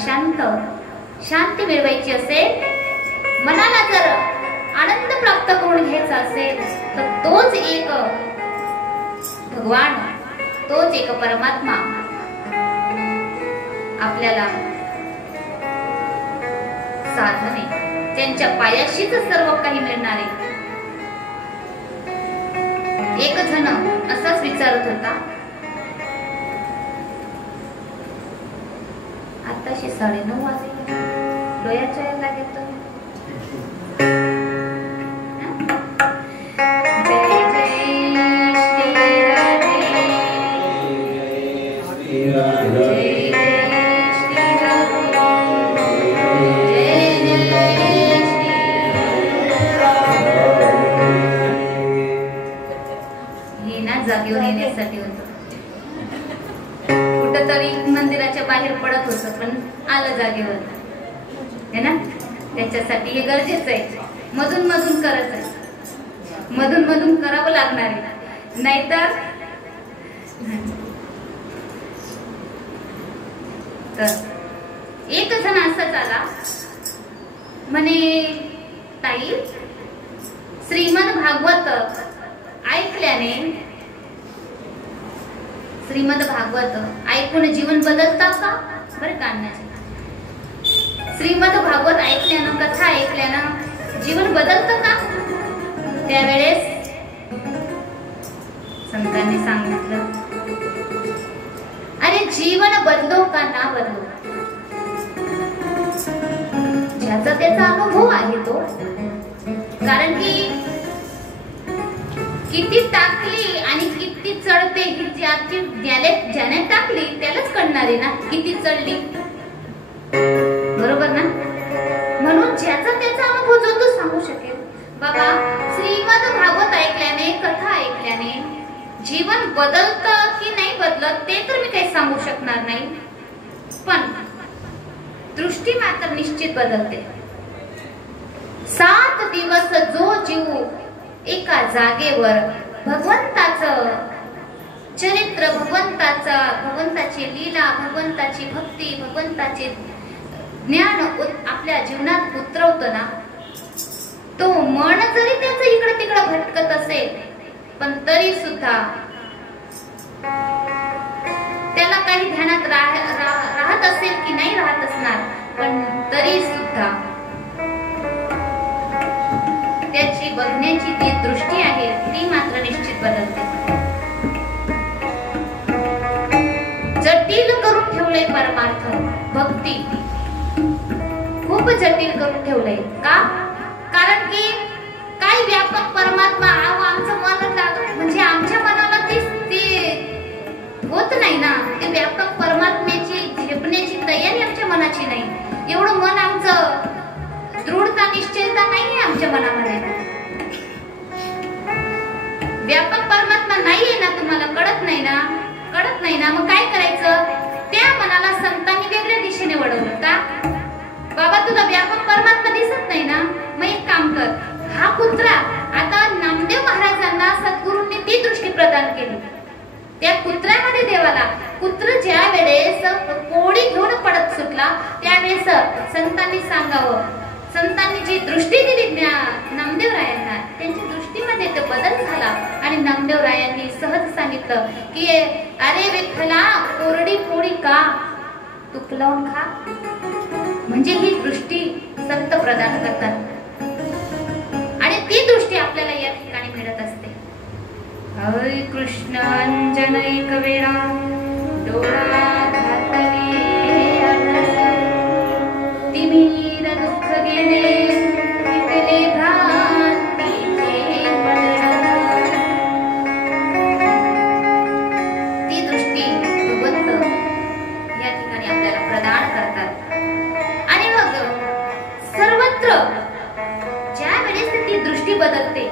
शांती मिळवायची असेल, मनाला जर आनंद प्राप्त करून घ्यायचा असेल, तर तोच एक भगवान, तोच एक परमात्मा आपल्याला साधने, त्यांच्या पायाशीच सर्व काही मिळणार आहे. एक जण असाच विचारत होता, आताशी 9:30 वाजले, डोळ्याच्या यायला घेतो. जय जय श्री राधे, जय जय श्री राधे, जय जय श्री. हे ना जागेवर येण्यासाठी होतं, कुठंतरी मंदिराच्या बाहेर पडत होतं, पण आलं जागेवर है ना. त्याच्यासाठी हे गरजेचं आहे, मधून मधून करत आहे, मधून मधून करावं लागणार आहे, नाहीतर एक जण असाच आला, म्हणे ताई, श्रीमद भागवत ऐकल्याने, श्रीमद भागवत ऐकून जीवन बदलतं का? बरं काढण्याचे, श्रीमद भागवत ऐकल्यानं, कथा ऐकल्यानं जीवन बदलतं का? त्यावेळेस संतांनी सांगितलं, अरे जीवन बदलो का ना बदलो, ज्याचा त्याचा अनुभव आहे तो. कारण की किती टाकली आणि किती चढते ही ज्याने टाकली त्यालाच कळणार आहे ना, किती चढली, बरोबर ना. म्हणून ज्याचा त्याचा अनुभव जो तो सांगू शकेल. बाबा, श्रीमद भागवत ऐकल्याने, कथा ऐकल्याने जीवन बदलतं की नाही बदलत ते तर मी काही सांगू शकणार नाही, पण दृष्टी मात्र निश्चित बदलते. 7 दिवस जो जीव एका जागेवर भगवंताचं चरित्र, भगवंताची लीला, भगवंताची भक्ती, भगवंताचे ज्ञान आपल्या जीवनात उतरवतो ना, तो मन जरी त्याचं इकडे तिकडे भटकत असेल, पण तरी सुद्धा त्याला काही ध्यानात राहत असेल की नाही राहत असणार, पण तरी सुद्धा त्याची बघण्याची ती दृष्टी आहे ती मात्र निश्चित बदलते. जटिल करून ठेवलंय परमार्थ, भक्ती खूप जटिल करून ठेवलंय का? कारण की काय व्यापक परमात्मा आमचं मन म्हणजे आमच्या मनाला ते होत नाही ना, ते व्यापक परमात्म्याची झेपण्याची तयारी आमच्या मनाची नाही, एवढं मन आमचं दृढता निश्चयता नाहीये आमच्या मनामध्ये. व्यापक परमात्मा नाहीये ना, तुम्हाला कळत नाही ना, मग काय करायचं? त्या मनाला संतांनी वेगळ्या दिशेने वळवलं का? बाबा तुला व्यापक परमात्मा दिसत नाही ना, मग एक काम कर, हा कुत्रा, आता नामदेव महाराजांना सद्गुरूंनी ती दृष्टी प्रदान केली, त्या कुत्र्यामध्ये देवाला, कुत्र ज्या वेळेस कोडी घेऊन पडत सुटला त्यावेळेस संतांनी सांगावं, संतांनी जी दृष्टी दिली नामदेव रायांना, त्यांच्या दृष्टीमध्ये ते बदल झाला आणि नामदेव रायांनी सहज सांगितलं की अरे विठ्ठला, कोरडी पोळी का तूप लावून खा. म्हणजे ही दृष्टी संत प्रदान करतात आणि ती दृष्टी आपल्याला या ठिकाणी मिळत असते. हरे कृष्ण अंजन एक वेळा डोळा घातली तिमीर दुःख गेले इथले भ्रांतीचे पडला. ती दृष्टी भगवंत या ठिकाणी आपल्याला प्रदान करतात आणि मग सर्वत्र ज्या वेळेस ती दृष्टी बदलते,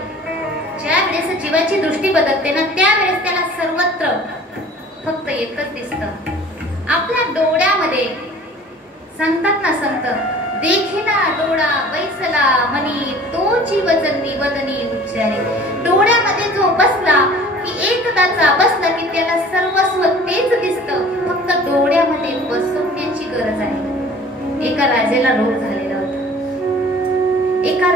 ज्या वेळेस जीवाची दृष्टी बदलते ना, त्यावेळेस त्याला सर्वत्र फक्त एकच दिसतं. आपल्या डोळ्यामध्ये सांगतात ना संत, देखिला डोळा बैसला मनी तो जीव वदनी उच्चारे. डोळ्यामध्ये जो बसला की एकदाचा बसला की त्याला सर्वस्व तेच दिसतं, फक्त डोळ्यामध्ये बसवण्याची गरज आहे. एका राजाला रोग झालेला होता. एका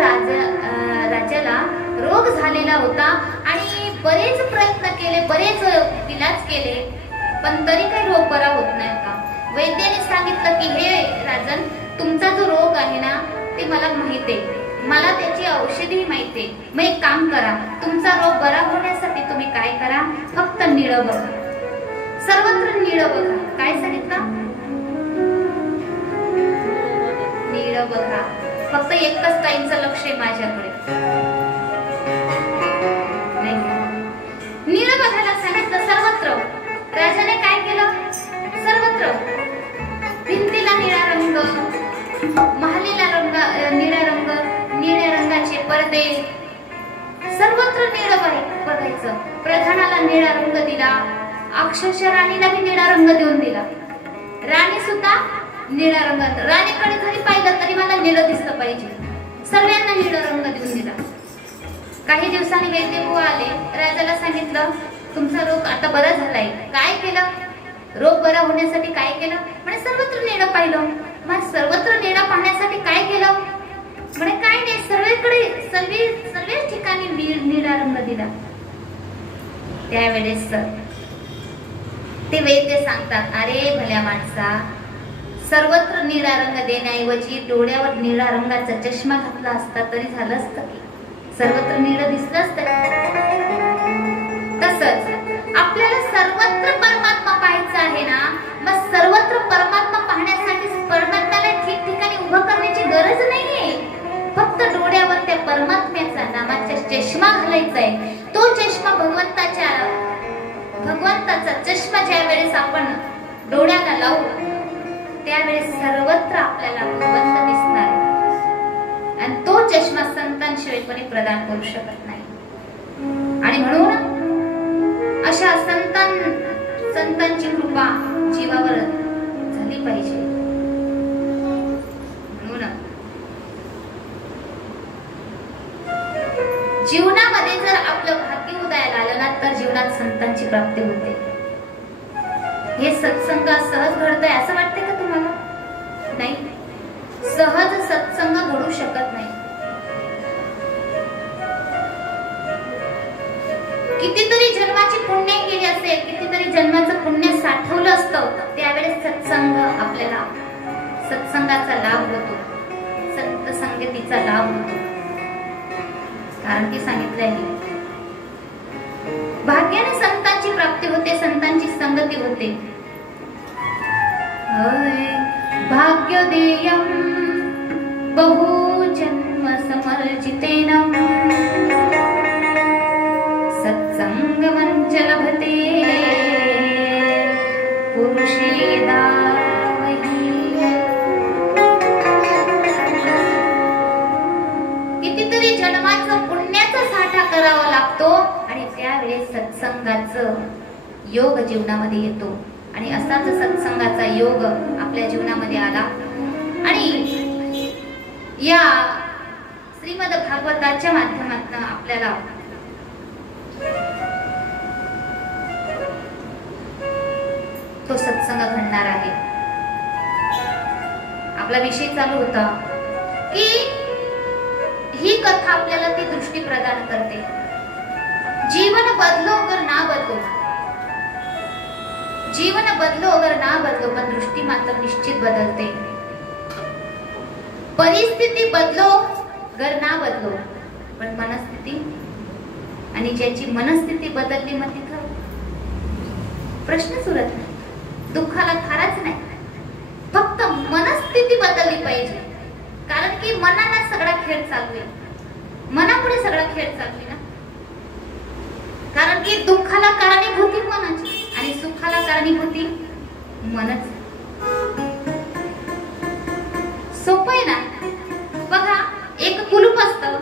राजाला रोग झालेला होता आणि बरेच प्रयत्न केले, बरेच इलाज केले, पण तरी काही रोग बरा होत नाही का. वैद्याने सांगितलं की हे राजन, तुमचा जो रोग आहे ना ते मला माहिती आहे, मला त्याची औषधी माहिती आहे. मग एक काम करा, तुमचा रोग बरा होण्यासाठी तुम्ही काय करा, फक्त निळं बघा, सर्वत्र निळं बघा. काय सांगितलं? निळं बघा. फक्त एकच टाईमचं लक्ष आहे माझ्याकडे. निळं बघायला सांगितलं सर्वत्र. राजाने काय केलं? सर्वत्र भिंतीला निळा रंग, महालीला निळा रंग, निळ्या रंगाचे पडदे, सर्वत्र निळं बघायचं. प्रधानाला निळा रंग दिला, अक्षरशः राणीला मी निळा रंग देऊन दिला. राणी सुद्धा निळा रंग, राणीकडे जरी पाहिलं तरी मला निळं दिसलं पाहिजे, सगळ्यांना निळा रंग देऊन दिला. काही दिवसांनी वैद्य आले, राजाला सांगितलं तुमचा रोग आता बरा झालाय. काय केलं? रोग बरा होण्यासाठी काय केलं? म्हणजे सर्वत्र निळं पाहिलं. मग सर्वत्र निळं पाहण्यासाठी काय केलं? म्हणजे काय नाही, सर्वच ठिकाणी निळा रंग दिला. त्यावेळेस ते वैद्य सांगतात, अरे भल्या माणसा, सर्वत्र निळा रंग देण्याऐवजी डोळ्यावर निळा रंगाचा चष्मा घातला असता तरी झालं असतं की सर्वत्र निळं दिसलं असतं. तसंच आपल्याला सर्वत्र परमात्मा पाहायचा आहे ना, मग सर्वत्र परमात्मा पाहण्यासाठी परमात्म्याला ठिकठिकाणी उभं करण्याची गरज नाहीये. फक्त डोळ्यावर त्या परमात्म्याचा नामाचा चष्मा घालायचा आहे. तो चष्मा भगवंताचा चष्मा ज्या वेळेस आपण डोळ्याला लावू त्यावेळेस सर्वत्र आपल्याला भगवंत दिसणार आहे. आणि तो चष्मा संतांशिवाय कोणी प्रदान करू शकत नाही. आणि म्हणून अशा संतांची कृपा जीवावर झाली पाहिजे. म्हणून जीवनामध्ये जर आपलं भाग्य उदयाला आलं ना तर जीवनात संतांची प्राप्ती होते. हे सत्संग सहज घडतंय असं वाटतंय का तुम्हाला? नाही, सहज सत्संग घडू शकत नाही. कितीतरी जन्माची पुण्य केली असेल, कितीतरी जन्माचं पुण्य साठवलं असतं, त्यावेळेस सत्संगाचा लाभ होतो, संत संगतीचा लाभ होतो. कारण की सांगितलंय भाग्याने संतांची प्राप्ती होते, संतांची संगती होते. भाग्य देयं बहु जन्म समर्जितेन सत्संगमं च लभते पुरुषेदावहि. कितीतरी जन्माचं पुण्याचा साठा करावा लागतो आणि त्यावेळेस सत्संगाचं योग जीवनामध्ये येतो. आणि असाच सत्संगाचा योग आपल्या जीवनामध्ये आला आणि या श्रीमद भागवताच्या माध्यमातून आपल्याला तो सत्संग घडणार आहे. आपला विषय चालू होता की ही कथा आपल्याला ती दृष्टी प्रदान करते. जीवन बदलो अगर ना बदलो, जीवन बदलो अगर ना बदलो, पण दृष्टी मात्र निश्चित बदलते. परिस्थिती बदलो अगर ना बदलो, पण मनस्थिती, आणि ज्याची मनस्थिती बदलली मग तिथं प्रश्नच उरत नाही, दुःखाला थाराच नाही. फक्त मनस्थिती बदलली पाहिजे. कारण की मनाला सगळा खेळ चालू आहे, मनापुढे सगळा खेळ चालू आहे ना. कारण की दुःखाला कारणीभूती मनाची आणि सुखाला कारणीभूती मनच. सोपं आहे ना. बघा, एक कुलूप असतं,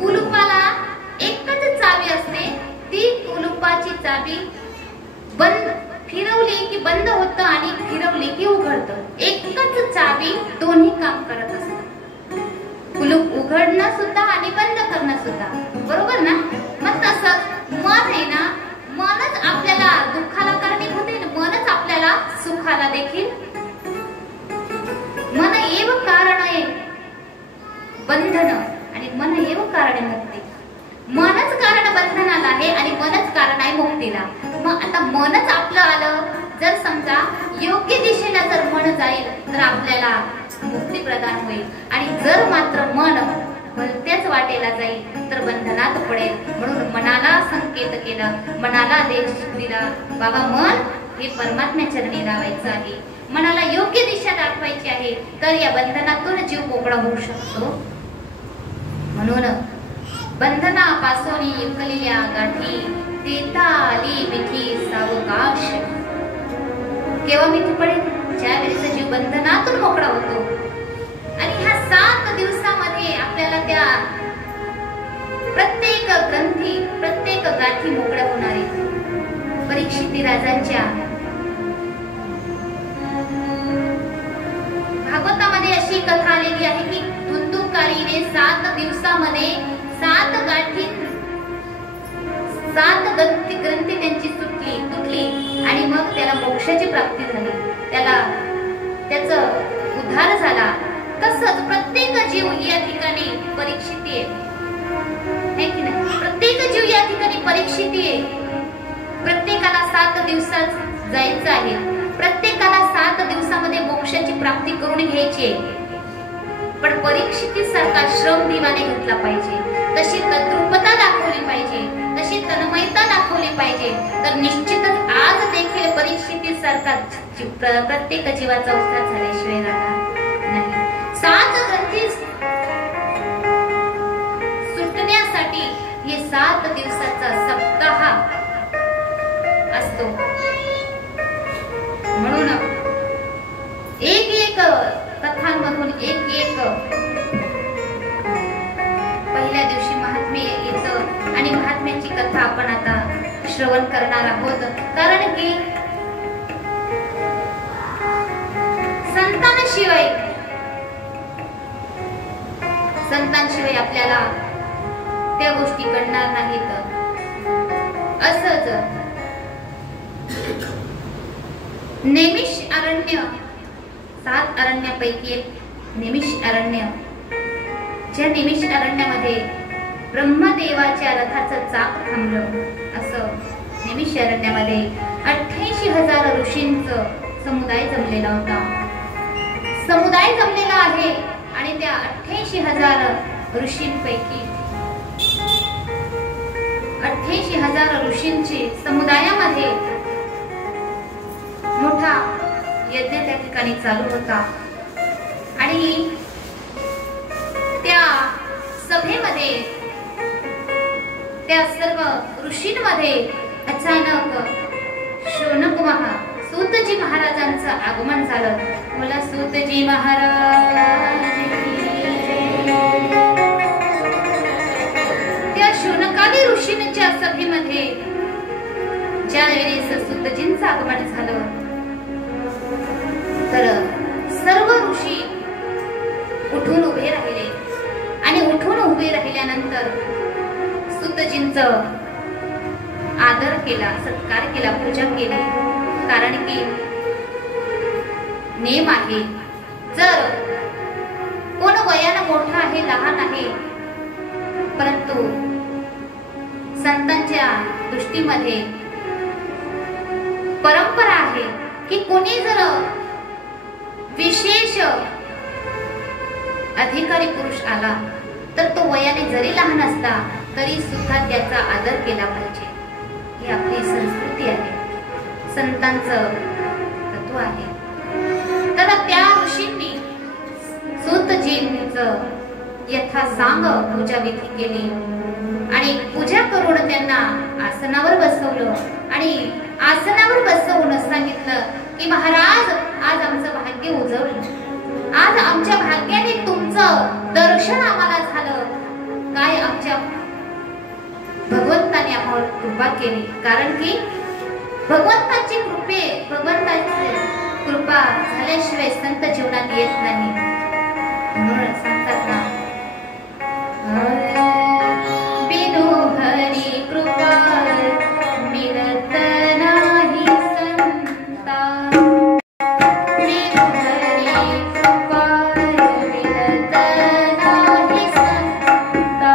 कुलूपाला एकच चावी असते, ती कुलूपाची चावी बंद फिरवली की बंद होतं आणि फिरवली की उघडतं. एकच चावी दोन्ही काम करत असतं, कुलूप उघडणं सुद्धा आणि बंद करणं सुद्धा. बरोबर ना? मग तसं मन आहे ना, मनच आपल्याला दुःखाला कारणीभूत आहे, मनच आपल्याला सुखाला देखील. मन एव आणि मुक्ती. मनच कारण बंधनाला आहे आणि मनच कारण आहे मुक्तीला. मग आता मनच आपलं आलं, जर समजा योग्य दिशेला जर मन जाईल तर आपल्याला मुक्ती प्रदान होईल, आणि जर मात्र मन भलत्याच वाटेला जाईल तर बंधनात पडेल. म्हणून मनाला संकेत केला, मनाला आदेश दिला, बाबा मन हे परमात्म्या चरणी लावायचं आहे, मनाला योग्य दिशा दाखवायची आहे, तर या बंधनातून जीव मोकळा होऊ शकतो. म्हणून बंधनापासून युकलेल्या गाठी देता आली मिठी सावकाश. केव्हा मिठी पडेल? ज्या वेळेस जीव बंधनातून मोकळा होतो. आणि ह्या 7 दिवसामध्ये आपल्याला त्या प्रत्येक ग्रंथी, प्रत्येक गाठी मोकळ्या होणार आहेत. परीक्षित राजांच्या भागवतामध्ये अशी कथा आलेली आहे की धुंदुकारीने 7 दिवसामध्ये 7 गाठी, 7 ग्रंथी त्यांची तुटली आणि मग त्याला मोक्षाची प्राप्ती झाली, त्याला त्याचं उद्धार झाला. तसंच प्रत्येक जीव या ठिकाणी परीक्षित आहे की नाही? प्रत्येक जीव या ठिकाणी परीक्षित आहे. प्रत्येकाला 7 दिवसात जायचं आहे, प्रत्येकाला 7 दिवसामध्ये मोक्षाची प्राप्ती करून घ्यायची आहे. पण परीक्षितीसारखा श्रम देवाने घेतला पाहिजे, तशी तद्रूपता दाखवली पाहिजे, तशी तन्मयता दाखवली पाहिजे. तर निश्चितच आज देखील परीक्षितीसारखा प्रत्येक जीवाचा उद्धार झाल्याशिवाय राहणार नाही. 7 ग्रंथी सुटण्यासाठी हे 7 दिवसाचा सप्ताह असतो. म्हणून एक कथांमधून एक पहिल्या दिवशी महात्म्य येतं आणि महात्म्याची कथा आपण आता श्रवण करणार आहोत. कारण की संतांशिवाय आपल्याला त्या गोष्टी कळणार नाहीत. असंच नेमिष अरण्य, 7 अरण्यापैकी एक नेमिष अरण्य, ज्या नेमिष अरण्यामध्ये ब्रह्मदेवाच्या रथाचं चाक थांबलं. असं नेमिष अरण्यामध्ये 88,000 ऋषींचं समुदाय जमलेला होता. समुदाय जमलेला आहे आणि त्या 88,000 ऋषींपैकी 88,000 ऋषींची समुदायामध्ये मोठा यज्ञ त्या ठिकाणी चालू होता. आणि त्या सभेमध्ये त्या सर्व ऋषींमध्ये अचानक शौनक सूतजी महाराजांचं आगमन झालं. मला सूतजी महाराज, त्या शौनकादी ऋषींच्या सभेमध्ये ज्या वेळेस सूतजींचं आगमन झालं तर सर्व ऋषी उठून उभे राहिले. आणि उठून उभे राहिल्यानंतर सूतजींचं आदर केला, सत्कार केला, पूजा केली. कारण की नेम आहे, जर कोण वयानं मोठा आहे, लहान आहे, परंतु संतांच्या दृष्टीमध्ये परंपरा आहे की कोणी जर विशेष अधिकारी पुरुष आला तर तो वयाने जरी लहान असला तरी सुद्धा त्याचा आदर केला पाहिजे. ही आपली संस्कृती आहे, संतांचं तत्व आहे. तर त्या ऋषींनी सूतजींचं यथासांग पूजा विधी केली आणि पूजा करून त्यांना आसनावर बसवलं. आणि आसनावर बसवून सांगितलं की महाराज, आज आमचं भाग्य उजवलं, आज आमच्या भाग्याने तुमचं दर्शन आम्हाला झालं. काय आमच्या भगवंताने आम्हाला कृपा केली. कारण की भगवंताची कृपा झाल्याशिवाय संत जीवनात येत नाही. म्हणून सांगतात ना, बिनु हरी कृपा मिळत नाही संता, बिनु हरी कृपा मिळत नाही संता.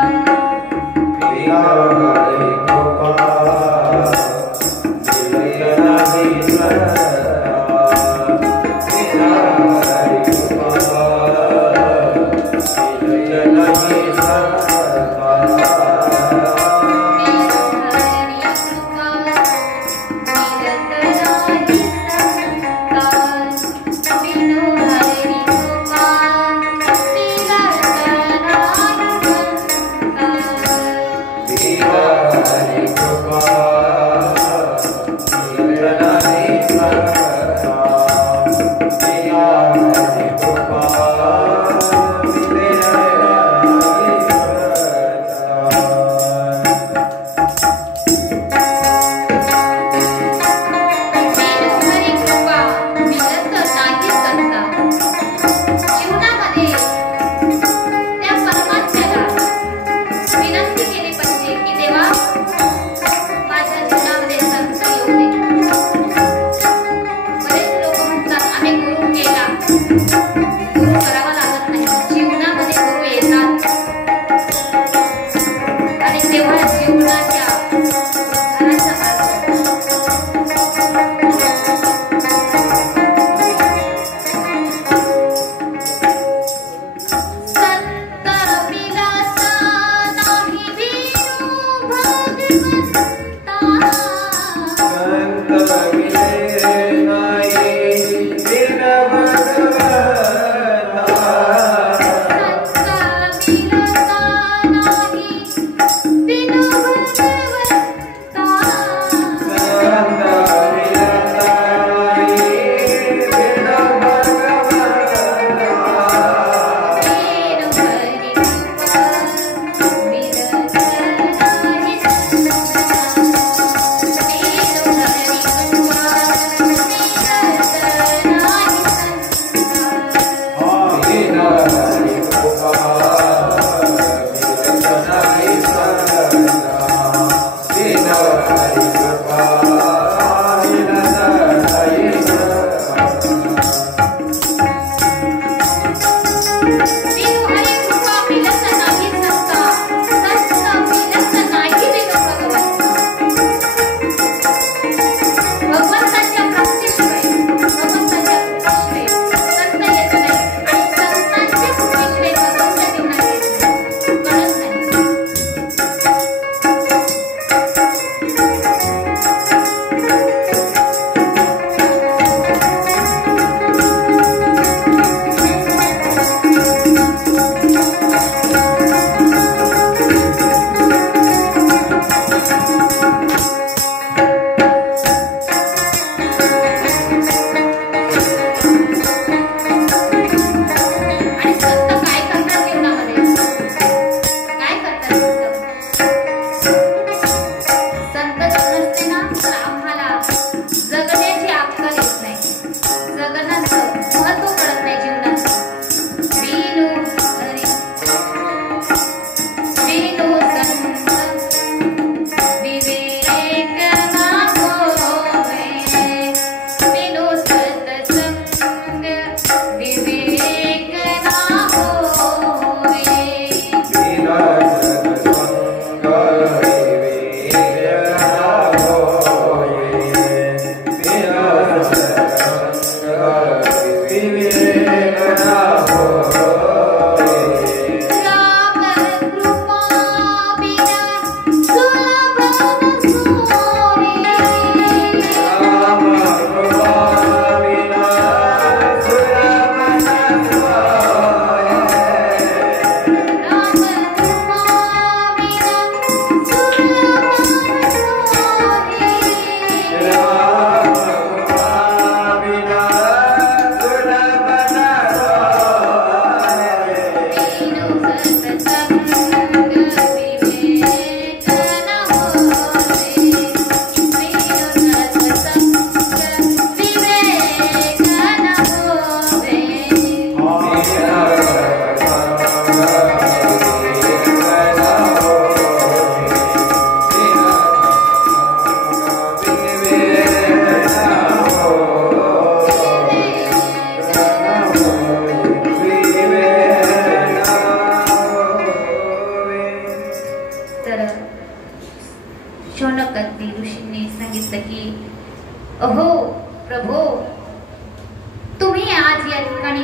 आज या ठिकाणी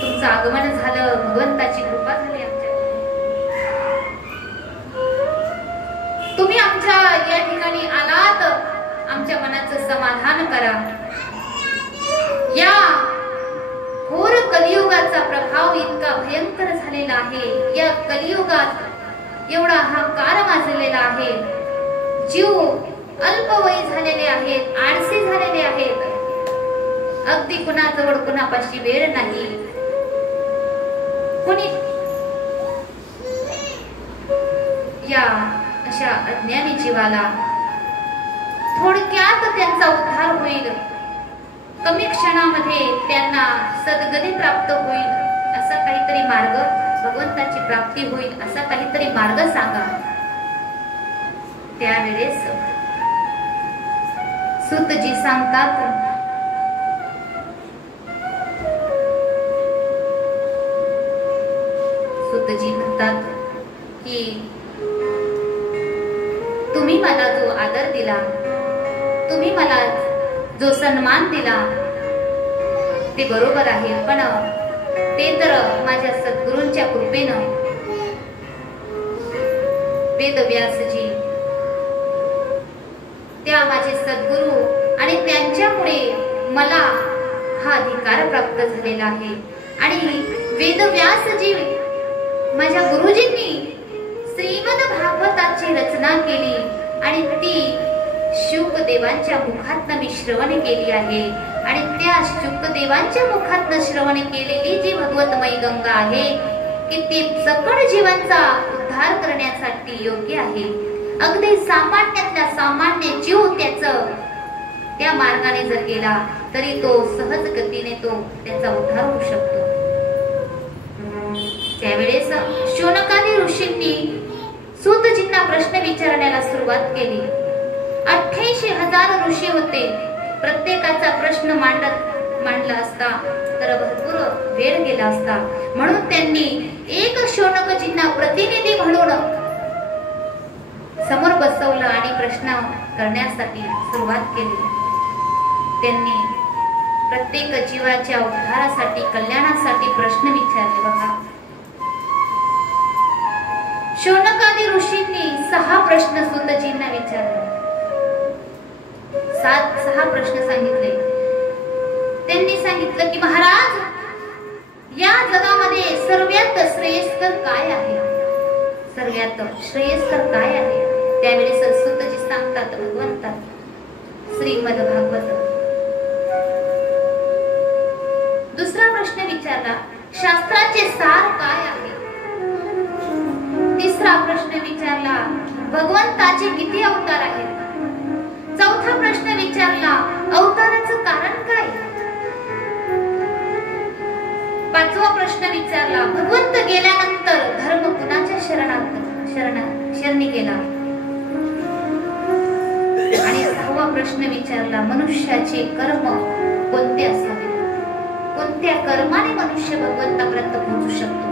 तुमचं आगमन झालं, भगवंताची कृपा झाली आमच्या. तुम्ही आमच्या या ठिकाणी आलात, आमच्या मनाचं समाधान करा. या घोर कलियुगाचा प्रभाव इतका भयंकर झालेला आहे. या कलियुगात एवढा हा कार वाजलेला आहे. जीव अल्पवयी झालेले आहेत, आळसी झालेले आहेत. अगदी कुणाजवळ कुणापाशी वेळ नाही. कोणी या अशा अज्ञानी जीवाला थोडक्यात त्यांचा उद्धार होईल, कमी क्षणामध्ये त्यांना सद्गती प्राप्त होईल, असा काहीतरी मार्ग, भगवंताची प्राप्ती होईल असा काहीतरी मार्ग सांगा. त्यावेळेस सूतजी सांगतात, सूतजी म्हणतात की तुम्ही मला जो आदर दिला, तुम्ही मला जो सन्मान दिला ते बरोबर आहे, पण ते तर माझ्या सद्गुरूंच्या कृपेनं वेदव्यासजी, त्या माझे सद्गुरू आणि त्यांच्यामुळे मला हा अधिकार प्राप्त झालेला आहे. आणि वेदव्यासजी माझ्या गुरुजींनी श्रीमद भागवताची रचना केली आणि ती शुकदेवांच्या मुखातनं मी श्रवण केली आहे. आणि त्या शुकदेवांच्या मुखातनं श्रवण केलेली जी भगवतमयी गंगा आहे की ती सकळ जीवांचा उद्धार करण्यासाठी योग्य आहे. अगदी सामान्यातला सामान्य जीव त्या मार्गाने जर गेला तरी तो सहज गतीने त्याचा उद्धार होऊ शकतो. त्यावेळेस शौनकादी ऋषींनी सूतजींना प्रश्न विचारण्याला सुरुवात केली. 88,000 ऋषी होते. प्रत्येकाचा प्रश्न मांडला असता तर भरपूर वेळ गेला असता. म्हणून त्यांनी एक शौनकजींना प्रतिनिधी म्हणून समोर बसवलं आणि प्रश्न करण्यासाठी सुरुवात केली. त्यांनी प्रत्येक जीवाच्या उद्धारासाठी, कल्याणासाठी प्रश्न विचारले. बघा, शौनकादी ऋषींनी 6 प्रश्न सूतजींना विचारले. 6 प्रश्न सांगितले. त्यांनी सांगितलं की महाराज, या जगामध्ये सर्वात श्रेयस्कर काय आहे? सर्वात श्रेयस्कर काय आहे? त्यावेळेस सूतजी सांगतात, भगवंता श्रीमद भागवत. दुसरा प्रश्न विचारला, शास्त्राचे सार काय आहे? तिसरा प्रश्न विचारला, भगवंताचे किती अवतार आहेत? चौथा प्रश्न विचारला, अवताराचं कारण काय? पाचवा प्रश्न विचारला, भगवंत गेल्यानंतर धर्म कुणाच्या शरणी गेला? आणि 6वा प्रश्न विचारला, मनुष्याचे कर्म कोणते असावे? कोणत्या कर्माने मनुष्य भगवंतापर्यंत पोहोचू शकतो?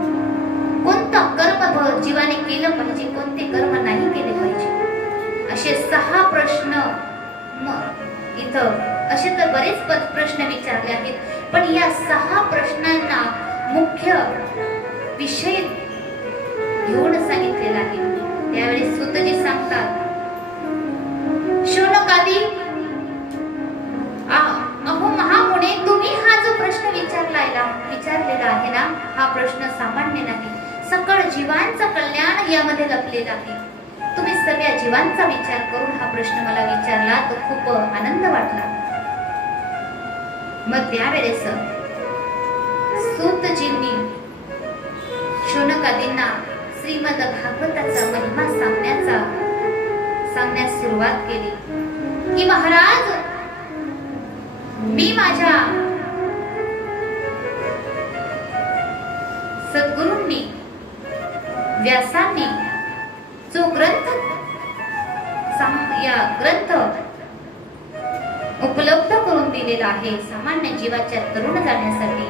कोणता कर्म जीवाने केलं पाहिजे, कोणते कर्म नाही केले पाहिजे? असे 6 प्रश्न. इथं असे तर बरेच प्रश्न विचारले आहेत, पण या 6 प्रश्नांना मुख्य विषय घेऊन सांगितलेला आहे. त्यावेळी सूतजी सांगतात, शौनकादी, अहो महामुने, तुम्ही हा जो प्रश्न विचारलेला आहे ना, हा प्रश्न सामान्य नाही. सकळ जीवांचं कल्याण यामध्ये लपलेला आहे. तुम्ही सगळ्या जीवांचा विचार करून हा प्रश्न मला विचारला तर खूप आनंद वाटला. मग त्यावेळेस सूतजींनी शौनकादींना श्रीमद भागवताचा महिमा सांगण्यास सुरुवात केली की महाराज, मी माझ्या सद्गुरूंनी, व्यासांनी जो ग्रंथ उपलब्ध करून दिलेला आहे सामान्य जीवाच्या तरुण जाण्यासाठी,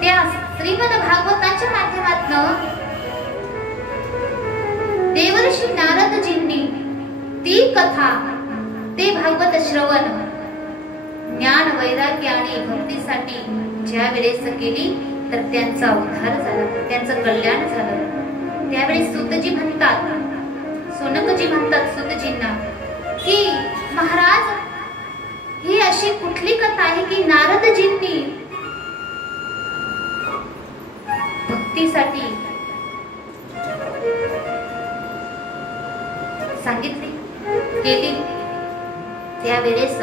त्या श्रीमद भागवताच्या माध्यमातून देवर्षी नारदजींनी ती कथा, ते भागवत श्रवण ज्ञान वैराग्य आणि भक्तीसाठी ज्या वेळेस केली तर त्यांचा उद्धार झाला, त्यांचं कल्याण झालं. त्यावेळेस सूतजी म्हणतात, सोनकजी म्हणतात सूतजींना की महाराज, ही अशी कुठली कथा आहे की नारदजींनी भक्तीसाठी सांगितली केली. त्यावेळेस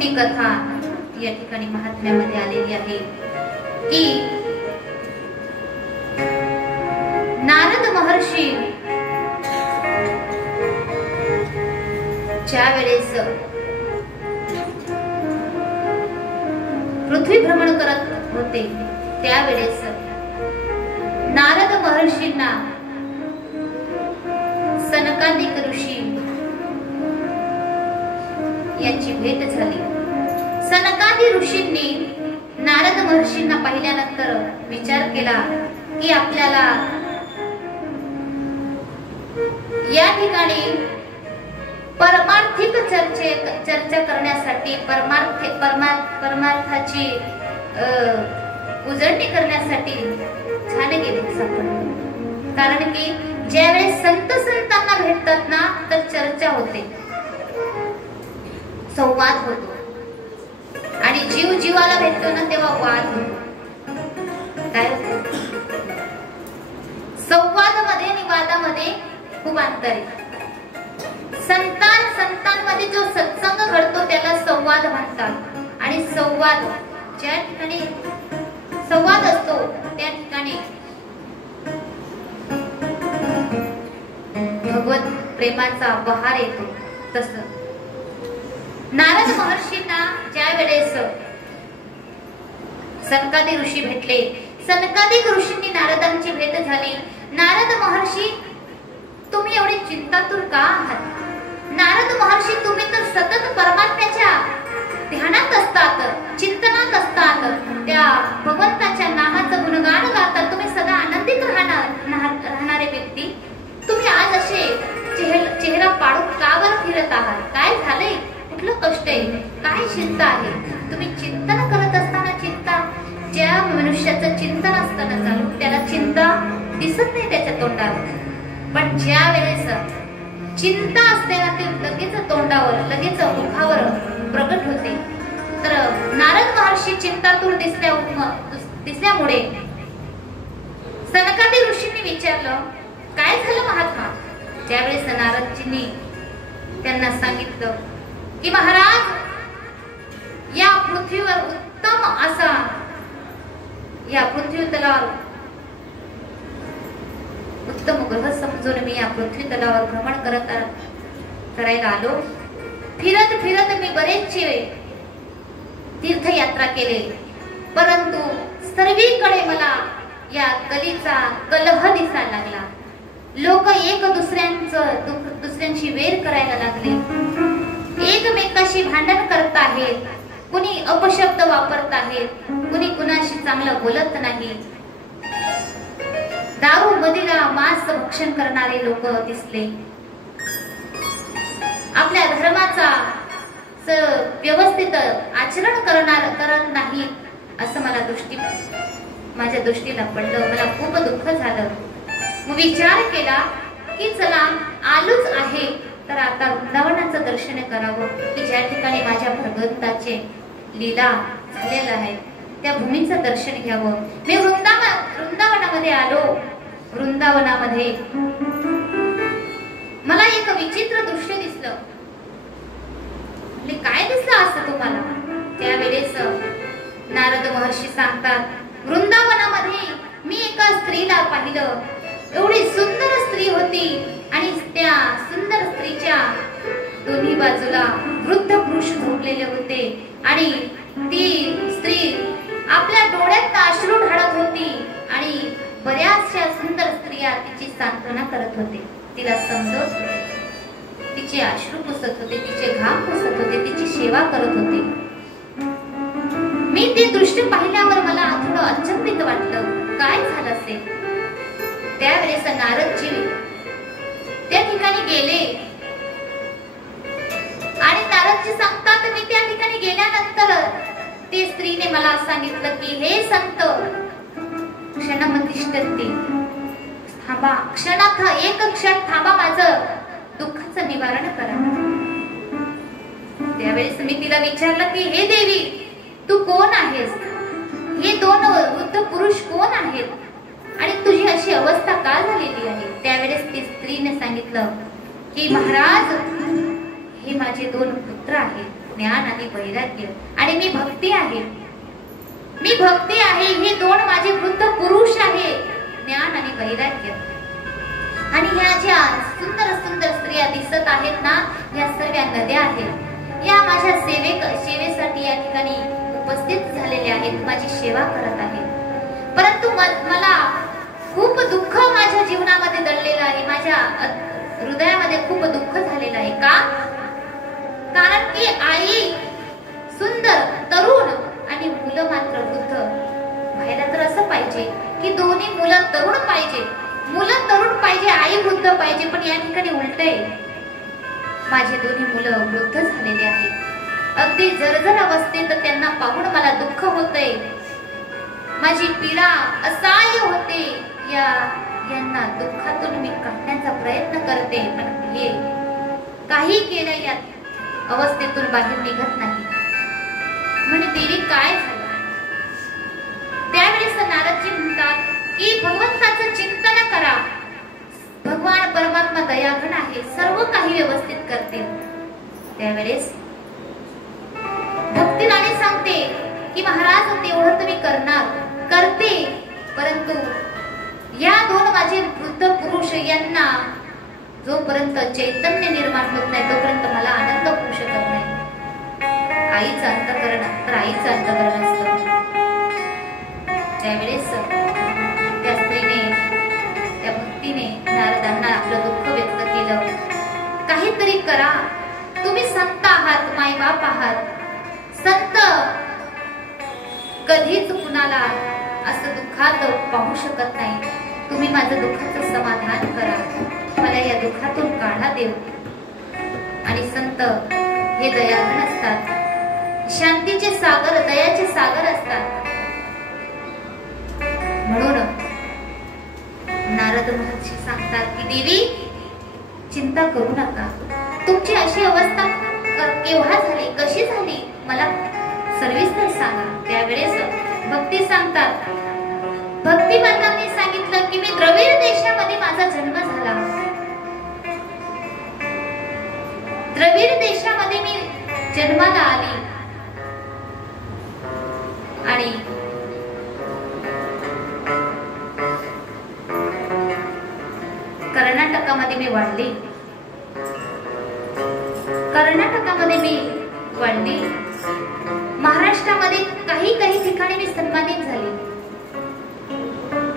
ती कथा या ठिकाणी महात्म्यामध्ये आलेली आहे की नारद महर्षी ज्या वेळेस पृथ्वी भ्रमण करत होते त्यावेळेस नारद महर्षींना सनकादिक ऋषी यांची भेट झाली. सनकादी ऋषींनी नारद महर्षींना पाहिल्यानंतर विचार केला की आपल्याला या ठिकाणी परमार्थिक चर्चा करण्यासाठी परमार्थाची उजळणी करण्यासाठी छान गेले सापडले. कारण की ज्यावेळेस संतांना भेटतात ना तर चर्चा होते, संवाद होतो, आणि जीव जीवाला भेटतो ना तेव्हा वाद होतो. काय संवादामध्ये आणि वादामध्ये खूप अंतर आहे. संतांमध्ये जो सत्संग घडतो त्याला संवाद म्हणतात, आणि संवाद ज्या ठिकाणी संवाद असतो त्या ठिकाणी भगवत प्रेमाचा बहार येतो. तसं नारद महर्षींना ज्या वेळेस सनकादी ऋषी भेटले, सनकादिक ऋषींनी नारदांची भेट झाली. नारद महर्षी, तुम्ही एवढे चिंतातुर का आहात? नारद महर्षी, तुम्ही तर सतत परमात्म्याच्या ध्यानात असतात, चिंतनात असतात, त्या भगवंताच्या नामाचं गुणगान गातात, तुम्ही सदा आनंदित राहणारे व्यक्ती, तुम्ही आज असे चेहरा पाडून का बरं फिरत आहात? काय झालंय? कुठलं कष्ट आहे? काय चिंता आहे? तुम्ही चिंतन करत असताना, चिंता ज्या मनुष्याचं चिंतन असताना चालू त्याला चिंता दिसत नाही त्याच्या तोंडावर, पण ज्या वेळेस चिंता असते ना ते लगेच तोंडावर, लगेच मुखावर प्रगट होते. तर नारद महर्षी चिंतातूर दिसल्यामुळे सनकादी ऋषींनी विचारलं, काय झालं महात्मा? त्यावेळेस नारदजींनी त्यांना सांगितलं की महाराज, या पृथ्वीवर उत्तम असा, या पृथ्वी तलावर उत्तम ग्रह समजून मी या पृथ्वी तलावर भ्रमण करायला आलो. फिरत फिरत मी बरेचसे तीर्थयात्रा केले, परंतु सर्वीकडे मला या कलीचा कलह दिसायला लागला. लोक एक दुसऱ्यांशी वेर करायला लागले, एकमेकाशी भांडण करत आहेत, कुणी अपशब्द वापरत आहेत, कुणी कुणाशी चांगलं बोलत नाही. दारू मदिरा मांस भक्षण करणारे लोक दिसले. आपल्या धर्माचा व्यवस्थित आचरण करत नाही असं माझ्या दृष्टीला पडलं. मला खूप दुःख झालं. मग विचार केला की चला आलोच आहे तर आता वृंदावनाचं दर्शन करावं, की ज्या ठिकाणी माझ्या भगवंताचे लीला झालेला आहे त्या भूमीचं दर्शन घ्यावं. मी वृंदावनामध्ये आलो. वृंदावनामध्ये मला एक विचित्र दृश्य दिसलं. काय दिसलं असं तुम्हाला? त्यावेळेस नारद महर्षी सांगतात, वृंदावनामध्ये मी एका स्त्रीला पाहिलं. एवढी सुंदर स्त्री होती आणि त्या सुंदर स्त्रीच्या दोन्ही बाजूला वृद्ध पुरुष झोपलेले होते आणि ती स्त्री आपल्या डोळ्यात अश्रू ढाळत होती आणि बऱ्याचशा सुंदर स्त्रिया तिची सांत्वना करत होते, तिला समजवत होते, तिचे अश्रू पुसत होते, तिचे घाम पुसत होते, तिची सेवा करत होते. मी ते दृश्य पाहिल्यावर मला थोडं अचंबित वाटलं, काय झालं असेल? त्यावेळेस नारदजी त्या ठिकाणी गेले आणि नारद महाराज सांगतात, मी त्या ठिकाणी गेल्यानंतर ते स्त्रीने मला सांगितलं की हे संत क्षणमतिष्ठन्ति, थांबा, क्षणात एक क्षण थांबा, माझं दुःखाचं निवारण करा. त्यावेळेस मी तिला विचारलं की हे देवी, तू कोण आहेस? हे दोन वृद्ध पुरुष कोण आहेत आणि तुझी अशी अवस्था का झालेली आहे? त्यावेळेस ती स्त्रीने सांगितलं की महाराज, हे माझे दोन पुत्र आहेत, ज्ञान आणि वैराग्य, आणि मी भक्ती आहे. मी भक्ती आहे. हे दोन माझे वृद्ध पुरुष आहे, ज्ञान आणि वैराग्य. आणि ह्या ज्या सुंदर सुंदर स्त्रिया दिसत आहेत ना, या सर्व नद्या आहेत. या माझ्या सेवेसाठी या ठिकाणी उपस्थित झालेले आहेत, माझी सेवा करत आहेत. परंतु मला खूप दुःख माझ्या जीवनामध्ये दडलेलं आहे, माझ्या हृदयामध्ये खूप दुःख झालेलं आहे. का? कारण की आई सुंदर तरुण आणि मुलं मात्र वृद्ध. व्हायला तर असं पाहिजे की दोन्ही मुलं तरुण पाहिजे, मुलं तरुण पाहिजे, आई वृद्ध पाहिजे. पण या ठिकाणी उलट आहे, माझे दोन्ही मुलं वृद्ध झालेले आहेत. अगदी जर्जर अवस्थेत त्यांना पाहून मला दुःख होतंय, माझी पीडा असह्य होते. यांना दुःखातून मी काढण्याचा प्रयत्न करते, पण हे काही केलं या अवस्थेतून बाहेर निघत नाही. म्हणजे देवी काय झालं? त्यावेळेस नारदजी म्हणतात की भगवंताचं चिंतन करा, भगवान परमात्मा दयाघन आहे, सर्व काही व्यवस्थित करतील. त्यावेळेस भक्तिराणी सांगते की महाराज, तेवढं तुम्ही करते, परंतु या दोन माझे वृद्ध पुरुष यांना जोपर्यंत चैतन्य निर्माण होत नाही तोपर्यंत मला आनंद होऊ शकत नाही. आईचं अंतःकरण तर आईचं अंतःकरण असतं. त्यावेळेस त्या स्त्रीने, त्या भक्तीने नारदांना आपलं दुःख व्यक्त केलं. काहीतरी करा, तुम्ही संत आहात, मायबाप आहात. संत कधीच कुणाला असं दुःखात पाहू शकत नाही. तुम्ही माझं दुःखाचं समाधान करा, मला या दुःखातून काढा देव. आणि संत हे दयाघन असतात, शांतीचे सागर, दयाचे सागर असतात. म्हणून नारद महर्षी सांगतात की देवी, चिंता करू नका. तुमची अशी अवस्था केव्हा झाली, कशी झाली, मला सविस्तर सांगा. त्यावेळेस भक्ती सांगतात, भक्ती मातांनी सांगितलं की मी द्रविड देशामध्ये माझा जन्म झाला. द्रविड देशामध्ये मी जन्माला आली आणि कर्नाटकामध्ये मी वाढली. महाराष्ट्रामध्ये काही ठिकाणी मी सन्मानित झाली.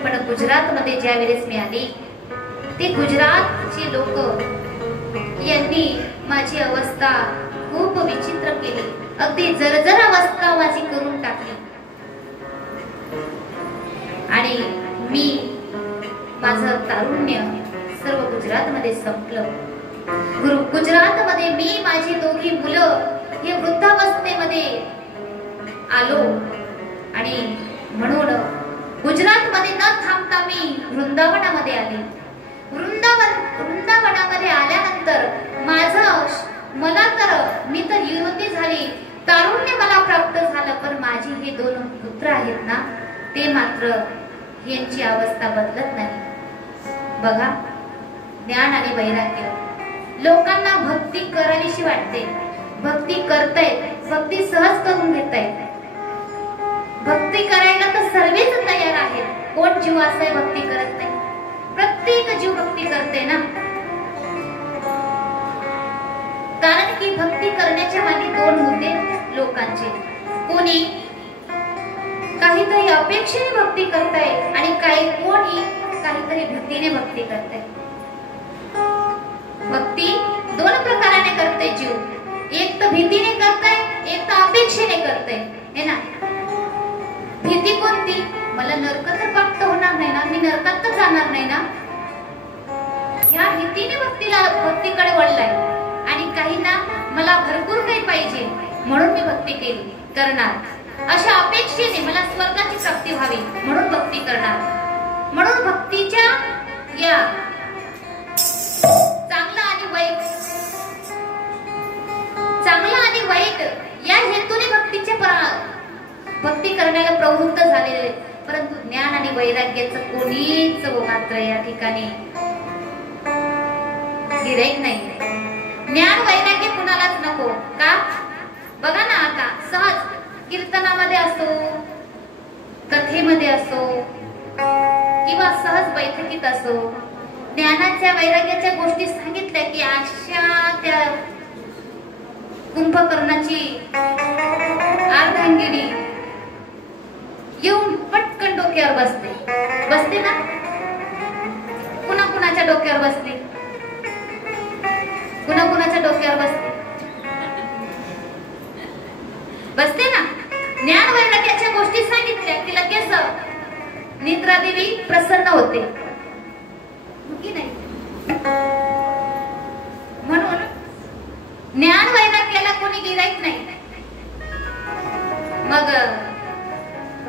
पण गुजरातमध्ये ज्या वेळेस मी आली, ते गुजरातचे लोक यांनी माझी अवस्था खूप विचित्र केली, अगदी जर्जर अवस्था माझी करून टाकली. आणि मी माझं तारुण्य सर्व गुजरातमध्ये संपलं. गुजरातमध्ये मी माझी दोघी मुलं हे वृद्धावस्थेमध्ये आलो. आणि म्हणून गुजरातमध्ये न थांबता मी वृंदावनामध्ये आले. वृंदावनामध्ये आल्यानंतर मला तर मी तर युवती झाली, तारुण्य मला प्राप्त झालं. पण माझी हे दोन पुत्र आहेत ना, ते मात्र यांची अवस्था बदलत नाही. बघा, ज्ञान आणि वैराग्य. लोकांना भक्ती करावीशी वाटते, भक्ती करतायत, भक्ती सहज करून घेतायत. भक्ती करायला तर सर्वच तयार आहेत. कोण जीव असाय भक्ती करत नाही? प्रत्येक जीव भक्ती करते ना. कारण की भक्ती करण्याच्या मागे दोन होते लोकांचे. कोणी काहीतरी अपेक्षेने भक्ती करताय आणि कोणी काहीतरी भीतीने भक्ती करताय. भक्ती दोन प्रकाराने करते जीव. एक तर भीतीने करताय, एक तर अपेक्षेने करताय, है ना. भीती कोणती? मला नरक तर प्राप्त होणार नाही ना, मी नरकात तर जाणार नाही ना. या भीतीने भक्तीकडे वळलाय. आणि काही ना, मला भरपूर काही पाहिजे, भक्ती केली करणार, अशा अपेक्षेने मला स्वर्गाची प्राप्ती व्हावी म्हणून भक्ती करणार. म्हणून भक्तीच्या या चांगला आणि वाईट या हेतूने भक्ती करण्याला प्रवृत्त झालेले, परंतु ज्ञान आणि वैराग्याचं कोणीच मात्र या ठिकाणी गिराईक नाही. ज्ञान वैराग्य कुणालाच नको का? बघा ना, आता सहज कीर्तनामध्ये असो, कथेमध्ये असो किंवा सहज बैठकीत असो, ज्ञानाच्या वैराग्याच्या गोष्टी सांगितल्या की अशा त्या कुंभकर्णाची अर्धांगिनी येऊन पटकन डोक्यावर बसते ना. कुणाच्या डोक्यावर बसली, कुणाच्या डोक्यावर बसते ना. ज्ञान वैराग्याच्या गोष्टी सांगितल्या की लगेच निद्रादेवी प्रसन्न होते की नाही. म्हणून ज्ञान वैराग्याला कोणी गिराईक नाही. मग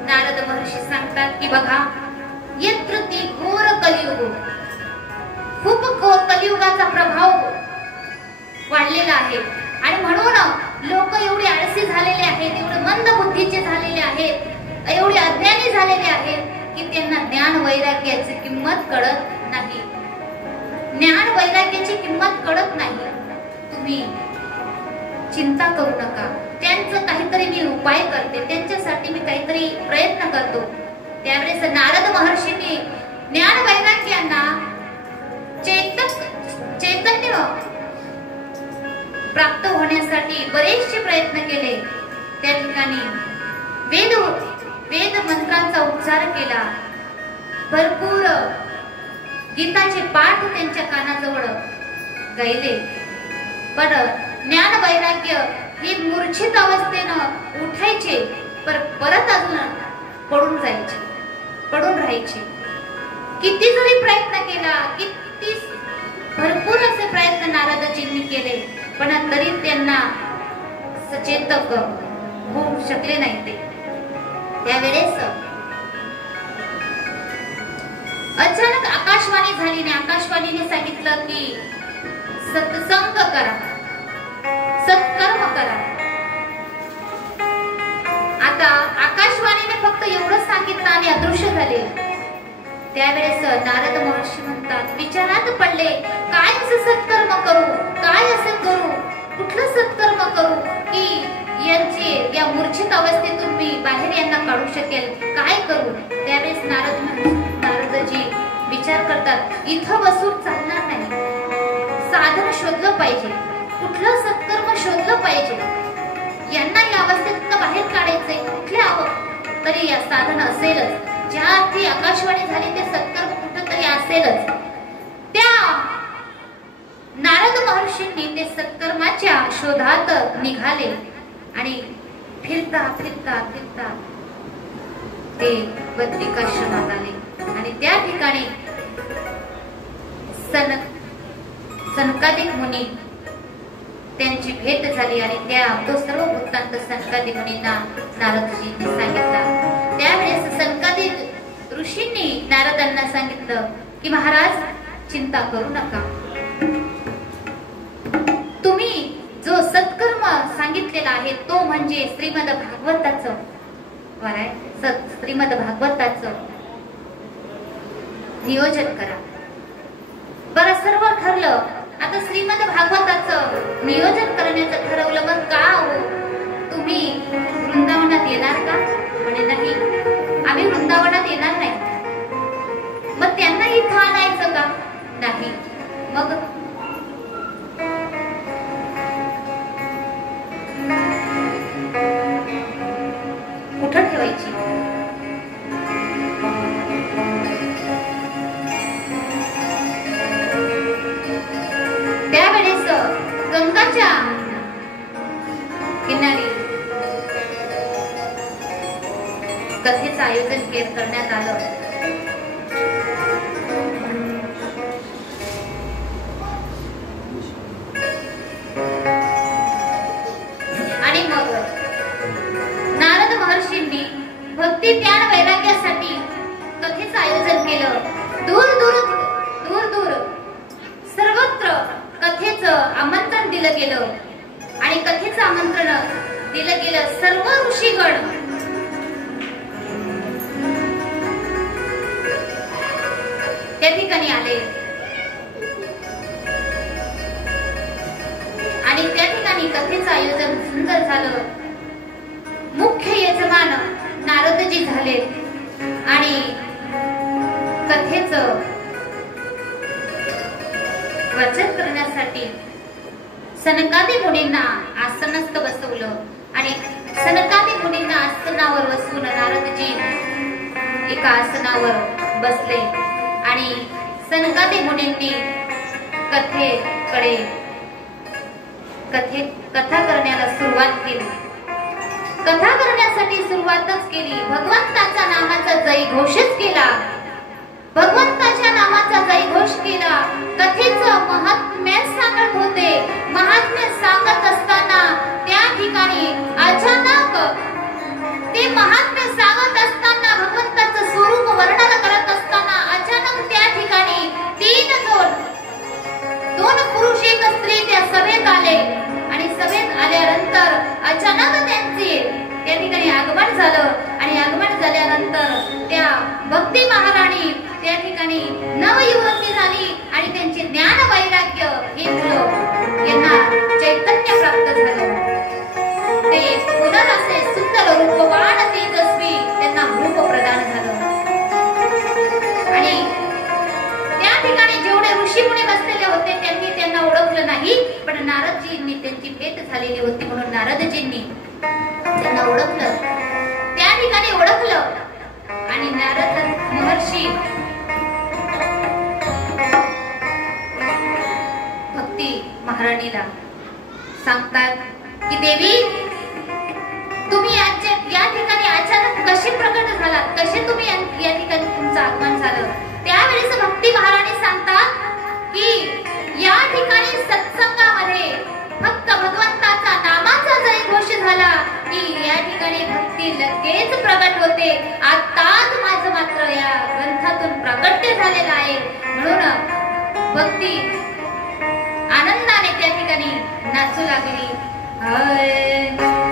नारद महर्षी सांगतात की बघा, यत्र ती घोर कलियुग, खूप कलियुगाचा प्रभाव वाढलेला आहे आणि म्हणून लोक एवढे आळसी झालेले आहेत, एवढे मंद बुद्धीचे झालेले आहेत, एवढे अज्ञानी झालेले आहेत की त्यांना ज्ञान वैराग्याची किंमत कळत नाही. ज्ञान वैराग्याची किंमत कळत नाही. तुम्ही चिंता करू नका, त्यांचं काहीतरी मी उपाय करते, त्यांच्यासाठी मी काहीतरी प्रयत्न करतो. त्यावेळेस नारद महर्षींनी ज्ञान वैराग्यांना चैतन्य प्राप्त होण्यासाठी बरेचसे प्रयत्न केले. त्या ठिकाणी वेद मंत्रांचा उच्चार केला, भरपूर गीताचे पाठ त्यांच्या कानाजवळ गायले. पण ज्ञान वैराग्य हे मूर्छित अवस्थेनं उठायचे, परत अजून पडून राहायचे. किती जरी प्रयत्न केला, किती भरपूर असे प्रयत्न नारदजींनी केले, पण तरी त्यांना सचेतक होऊ शकले नाही. ते त्यावेळेस अचानक आकाशवाणी झाली आणि आकाशवाणीने सांगितलं की सत्संग करा, सत्कर्म करा. आता आकाशवाणीने फक्त एवढंच सांगितलं आणि अदृश्य झाले. त्यावेळेस नारद महर्षी म्हणतात, विचारात पडले, काय असं सत्कर्म करू, काय असं करू, कुठलं सत्कर्म करू की या मूर्छित अवस्थेतून मी बाहेर यांना काढू शकेल, काय करू. त्यावेळेस नारदजी विचार करतात, इथं बसून चालणार नाही, साधन शोधलं पाहिजे, कुठलं सत्कर्म शोधलं पाहिजे. यांना या अवस्थेतून बाहेर काढायचंय, कुठल्या तरी या साधन असेलच. ज्या अर्थी आकाशवाणी झाली ते सत्कर्म कुठं तरी असेलच. त्या नारद महर्षींनी ते सत्कर्माच्या शोधात निघाले आणि फिरता फिरता फिरता ते बद्रिकाश्रमात आले आणि त्या ठिकाणी सनकादिक मुनी त्यांची भेट झाली आणि तो सर्व वृत्तांत सनकादिक मुनींना नारदजींनी सांगितला. त्यावेळेस सनकादिक ऋषींनी नारदांना सांगितलं की महाराज, चिंता करू नका, तुम्ही जो सत्कर्म सांगितलेला आहे तो म्हणजे श्रीमद भागवताचं नियोजन करा. बरं, सर्व ठरलं. आता श्रीमद भागवताचं नियोजन करण्याचं ठरवलं. मग का हो, तुम्ही वृंदावनात येणार का? म्हणे नाही, आम्ही वृंदावनात येणार नाही. मग त्यांना इथं आणायचं का? नाही. मग कुठं ठेवायची? त्यावेळेस गंगाच्या किनारी कथेचं आयोजन करण्यात आलं. आणि मग ज्ञान वैराग्यासाठी कथेचं आयोजन केलं. दूर दूर दूर दूर सर्वत्र कथेचं आमंत्रण दिलं गेलं आणि कथेचं आमंत्रण दिलं गेलं. सर्व ऋषीगण त्या ठिकाणी आले आणि त्या ठिकाणी कथेचं आयोजन सुंदर झालं. मुख्य यजमान नारदजी झाले आणि कथेचं वाचन करण्यासाठी सनकादी मुनींना आसनस्थ बसवलं आणि सनकादी मुनींना आसनावर बसवून नारदजी एका आसनावर बसले आणि सनकादी मुनींनी कथा करण्याला सुरुवात केली. कथा करण्यासाठी सुरुवातच केली. भगवंताच्या नामाचा जयघोषच केला. भगवंताच्या नामाचा जयघोष केला. कथेचं महात्म्य सांगत होते. महात्म्य सांगत असताना त्या ठिकाणी अचानक ते महात्म्य सांगत असताना भगवंताचं स्वरूप वर्णन करत असताना अचानक त्या ठिकाणी दोन पुरुष एक स्त्री त्या सभेत आले आणि सभेत आल्यानंतर अचानक त्यांचे त्या ठिकाणी आगमन झालं आणि आगमन झाल्यानंतर त्या भक्ती महाराणी त्या ठिकाणी नवयुवती झाली आणि त्यांचे ज्ञान वैराग्य हे मुलं यांना चैतन्य प्राप्त झालं. ते पुनर असे सुंदर रूपवान तेजस्वी त्यांना रूप प्रदान झालं आणि त्या ठिकाणी जेवढे ऋषी मुनी बसलेले होते त्यांनी त्यांना ओळखलं नाही, पण नारदजींनी त्यांची भेट झालेली होती म्हणून नारदजींनी त्यांना ओळखलं. त्या ठिकाणी ओळखलं आणि नारद महर्षी भक्ती महाराणीला सांगतात की देवी तुम्ही या ठिकाणी अचानक कसे प्रकट झालात, कसे तुम्ही या ठिकाणी तुमचं आगमन झालं. त्यावेळेस भक्ती महाराणी सांगतात की या ठिकाणी सत्संगामध्ये फक्त भगवंताचा नामाचा जयघोष झाला की या ठिकाणी भक्ती लगेच प्रकट होते. आताच माझं मात्र या ग्रंथातून प्राकट्य झालेलं आहे. म्हणून भक्ती आनंदाने त्या ठिकाणी नाचू लागली.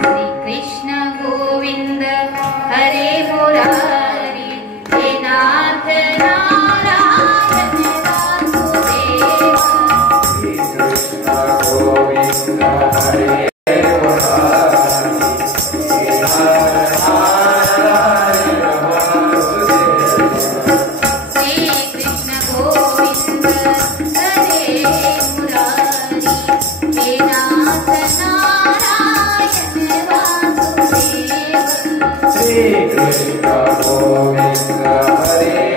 श्री कृष्ण गोविंद हरे मुरारी हे नाथ नारायण वासुदेव. श्री कृष्ण गोविंद हरे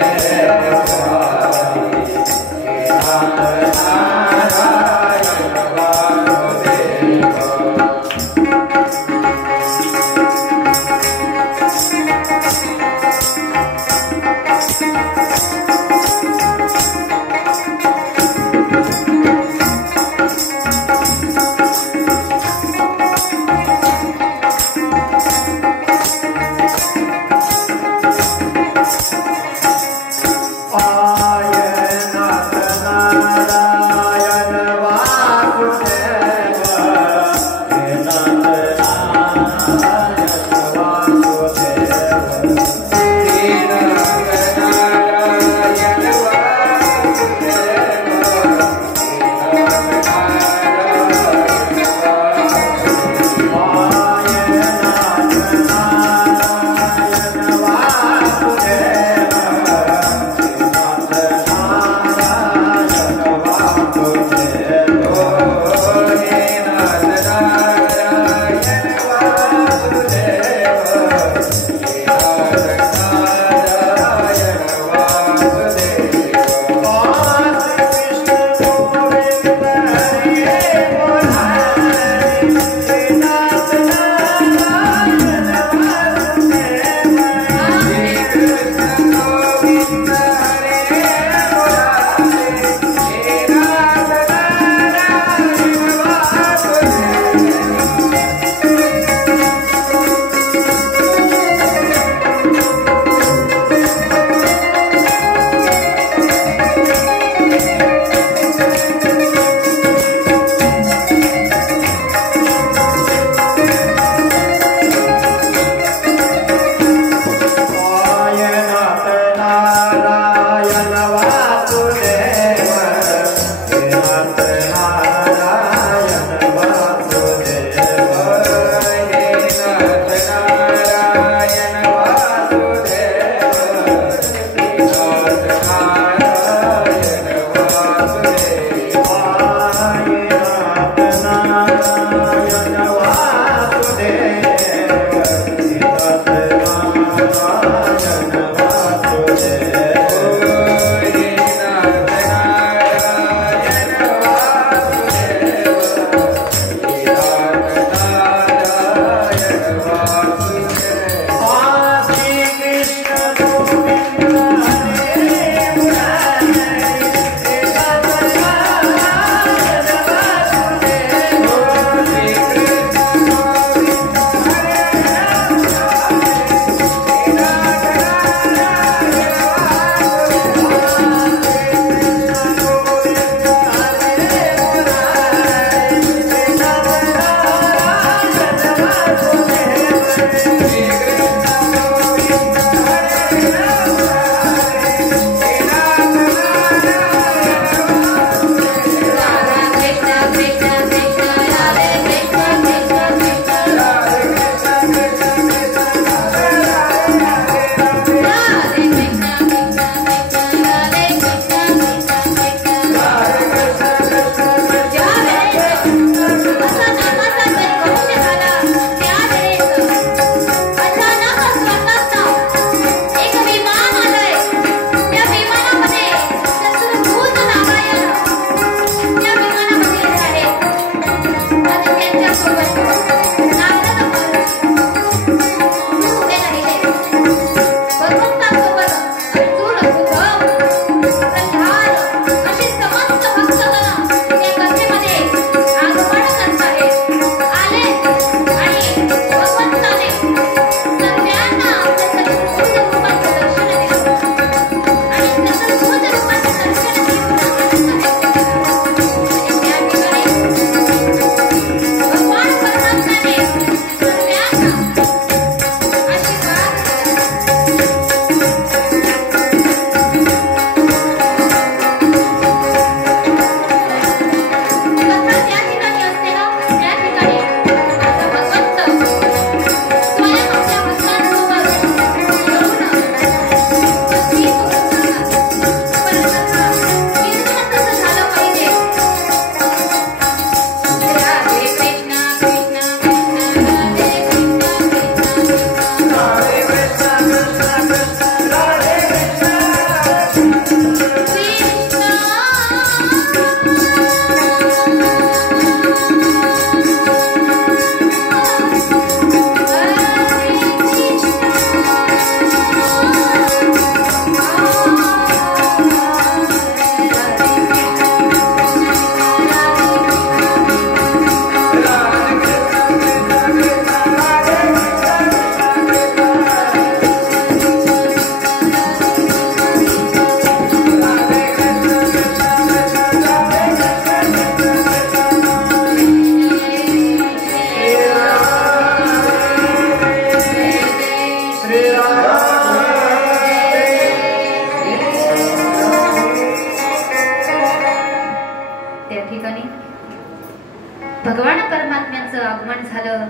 महात्म्यांचं आगमन झालं.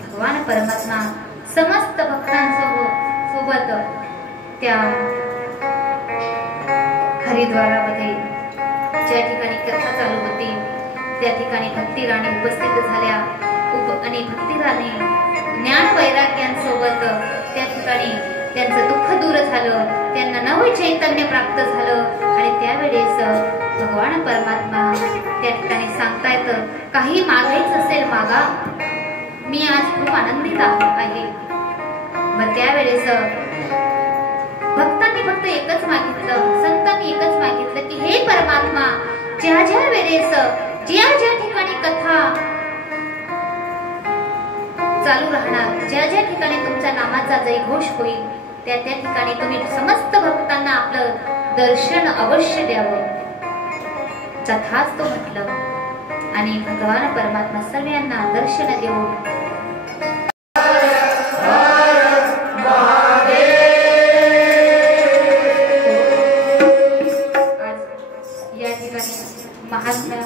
भगवान परमात्मा समस्त भक्तांसोबत त्या हरिद्वारामध्ये ज्या ठिकाणी कथा चालू होती त्या ठिकाणी भक्ती राणी उपस्थित झाल्या आणि भक्ती राणी ज्ञान वैराग्यांसोबत त्या ठिकाणी त्यांचं दुःख दूर झालं, त्यांना नवं चैतन्य प्राप्त झालं. आणि त्यावेळेस भगवान परमात्मा त्या ठिकाणी सांगतायत, काही मागायचं असेल मागा, मी आज खूप आनंदित आहे. मग त्यावेळेस भक्तांनी फक्त एकच मागितलं, संतांनी एकच मागितलं की हे परमात्मा, ज्या ज्या वेळेस ज्या ज्या ठिकाणी कथा चालू राहणार, ज्या ज्या ठिकाणी तुमच्या नामाचा जयघोष होईल, त्या त्या ठिकाणी तुम्ही समस्त भक्तांना आपलं दर्शन अवश्य द्यावं. तथाच तो म्हटलं आणि भगवान परमात्मा सर्वांना दर्शन देऊन या ठिकाणी महात्म्य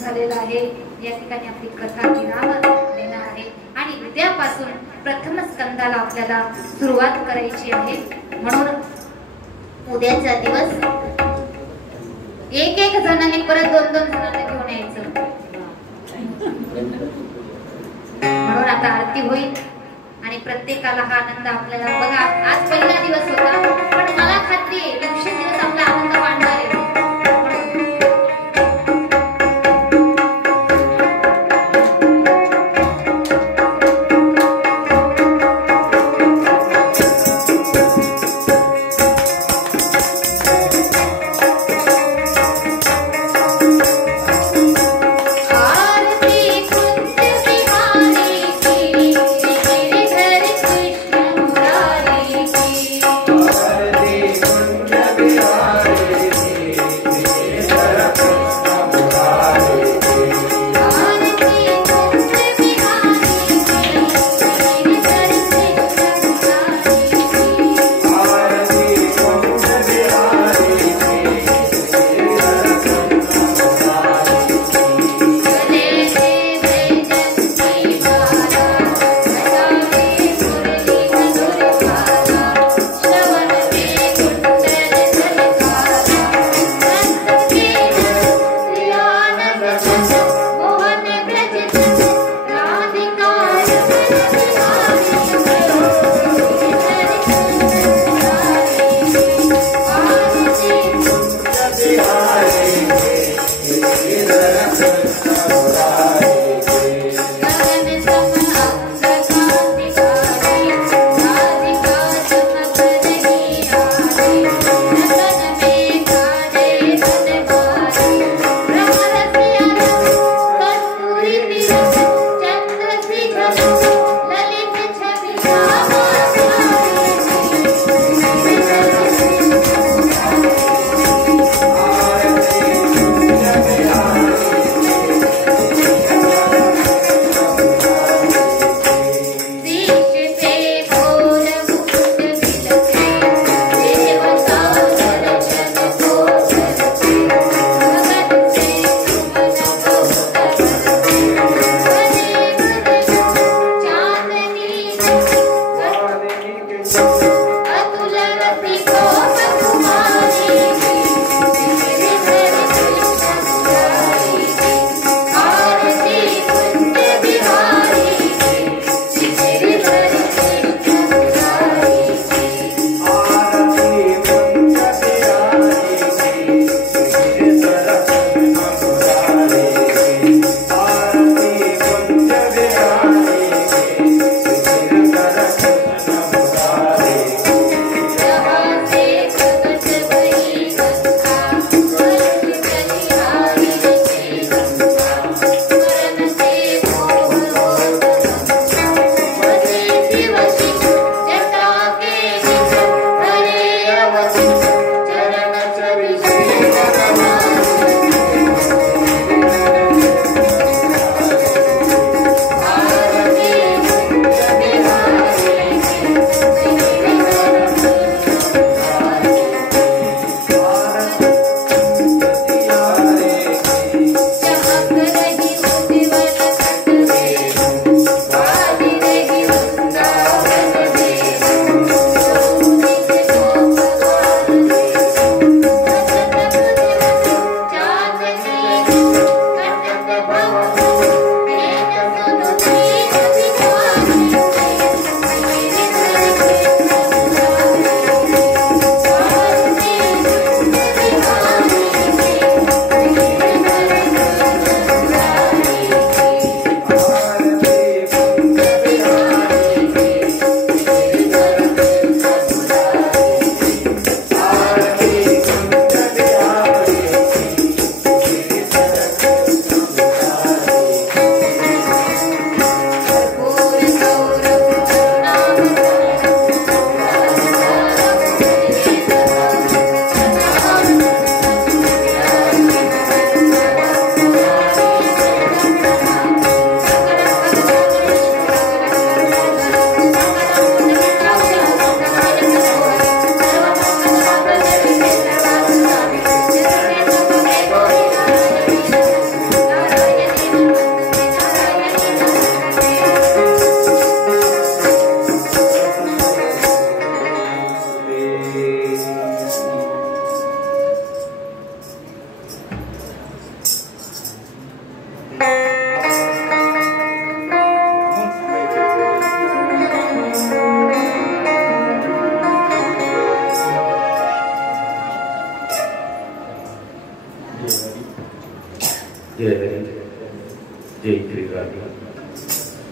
झालेला आहे. या ठिकाणी आपली कथा विराम देणार आहे आणि उद्यापासून प्रथम स्कंदाला आपल्याला सुरुवात करायची आहे. म्हणून उद्याचा दिवस एक जणांनी परत 2 जणांना घेऊन यायचं. म्हणून आता आरती होईल आणि प्रत्येकाला हा आनंद आपल्याला बघा. आज पहिला दिवस होता, पण मला खात्री आहे दिवशी दिवस आपला आनंद वाढणार आहे. Hare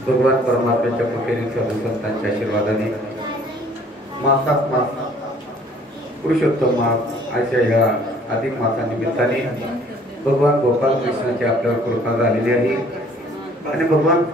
भगवान परमात्म्याच्या कृपेने सर्व संतांच्या आशीर्वादाने मासात मास पुरुषोत्तम मास अशा ह्या अधिक मासानिमित्ताने भगवान गोपाल कृष्णाची आपल्यावर कृपा झालेली आहे आणि भगवान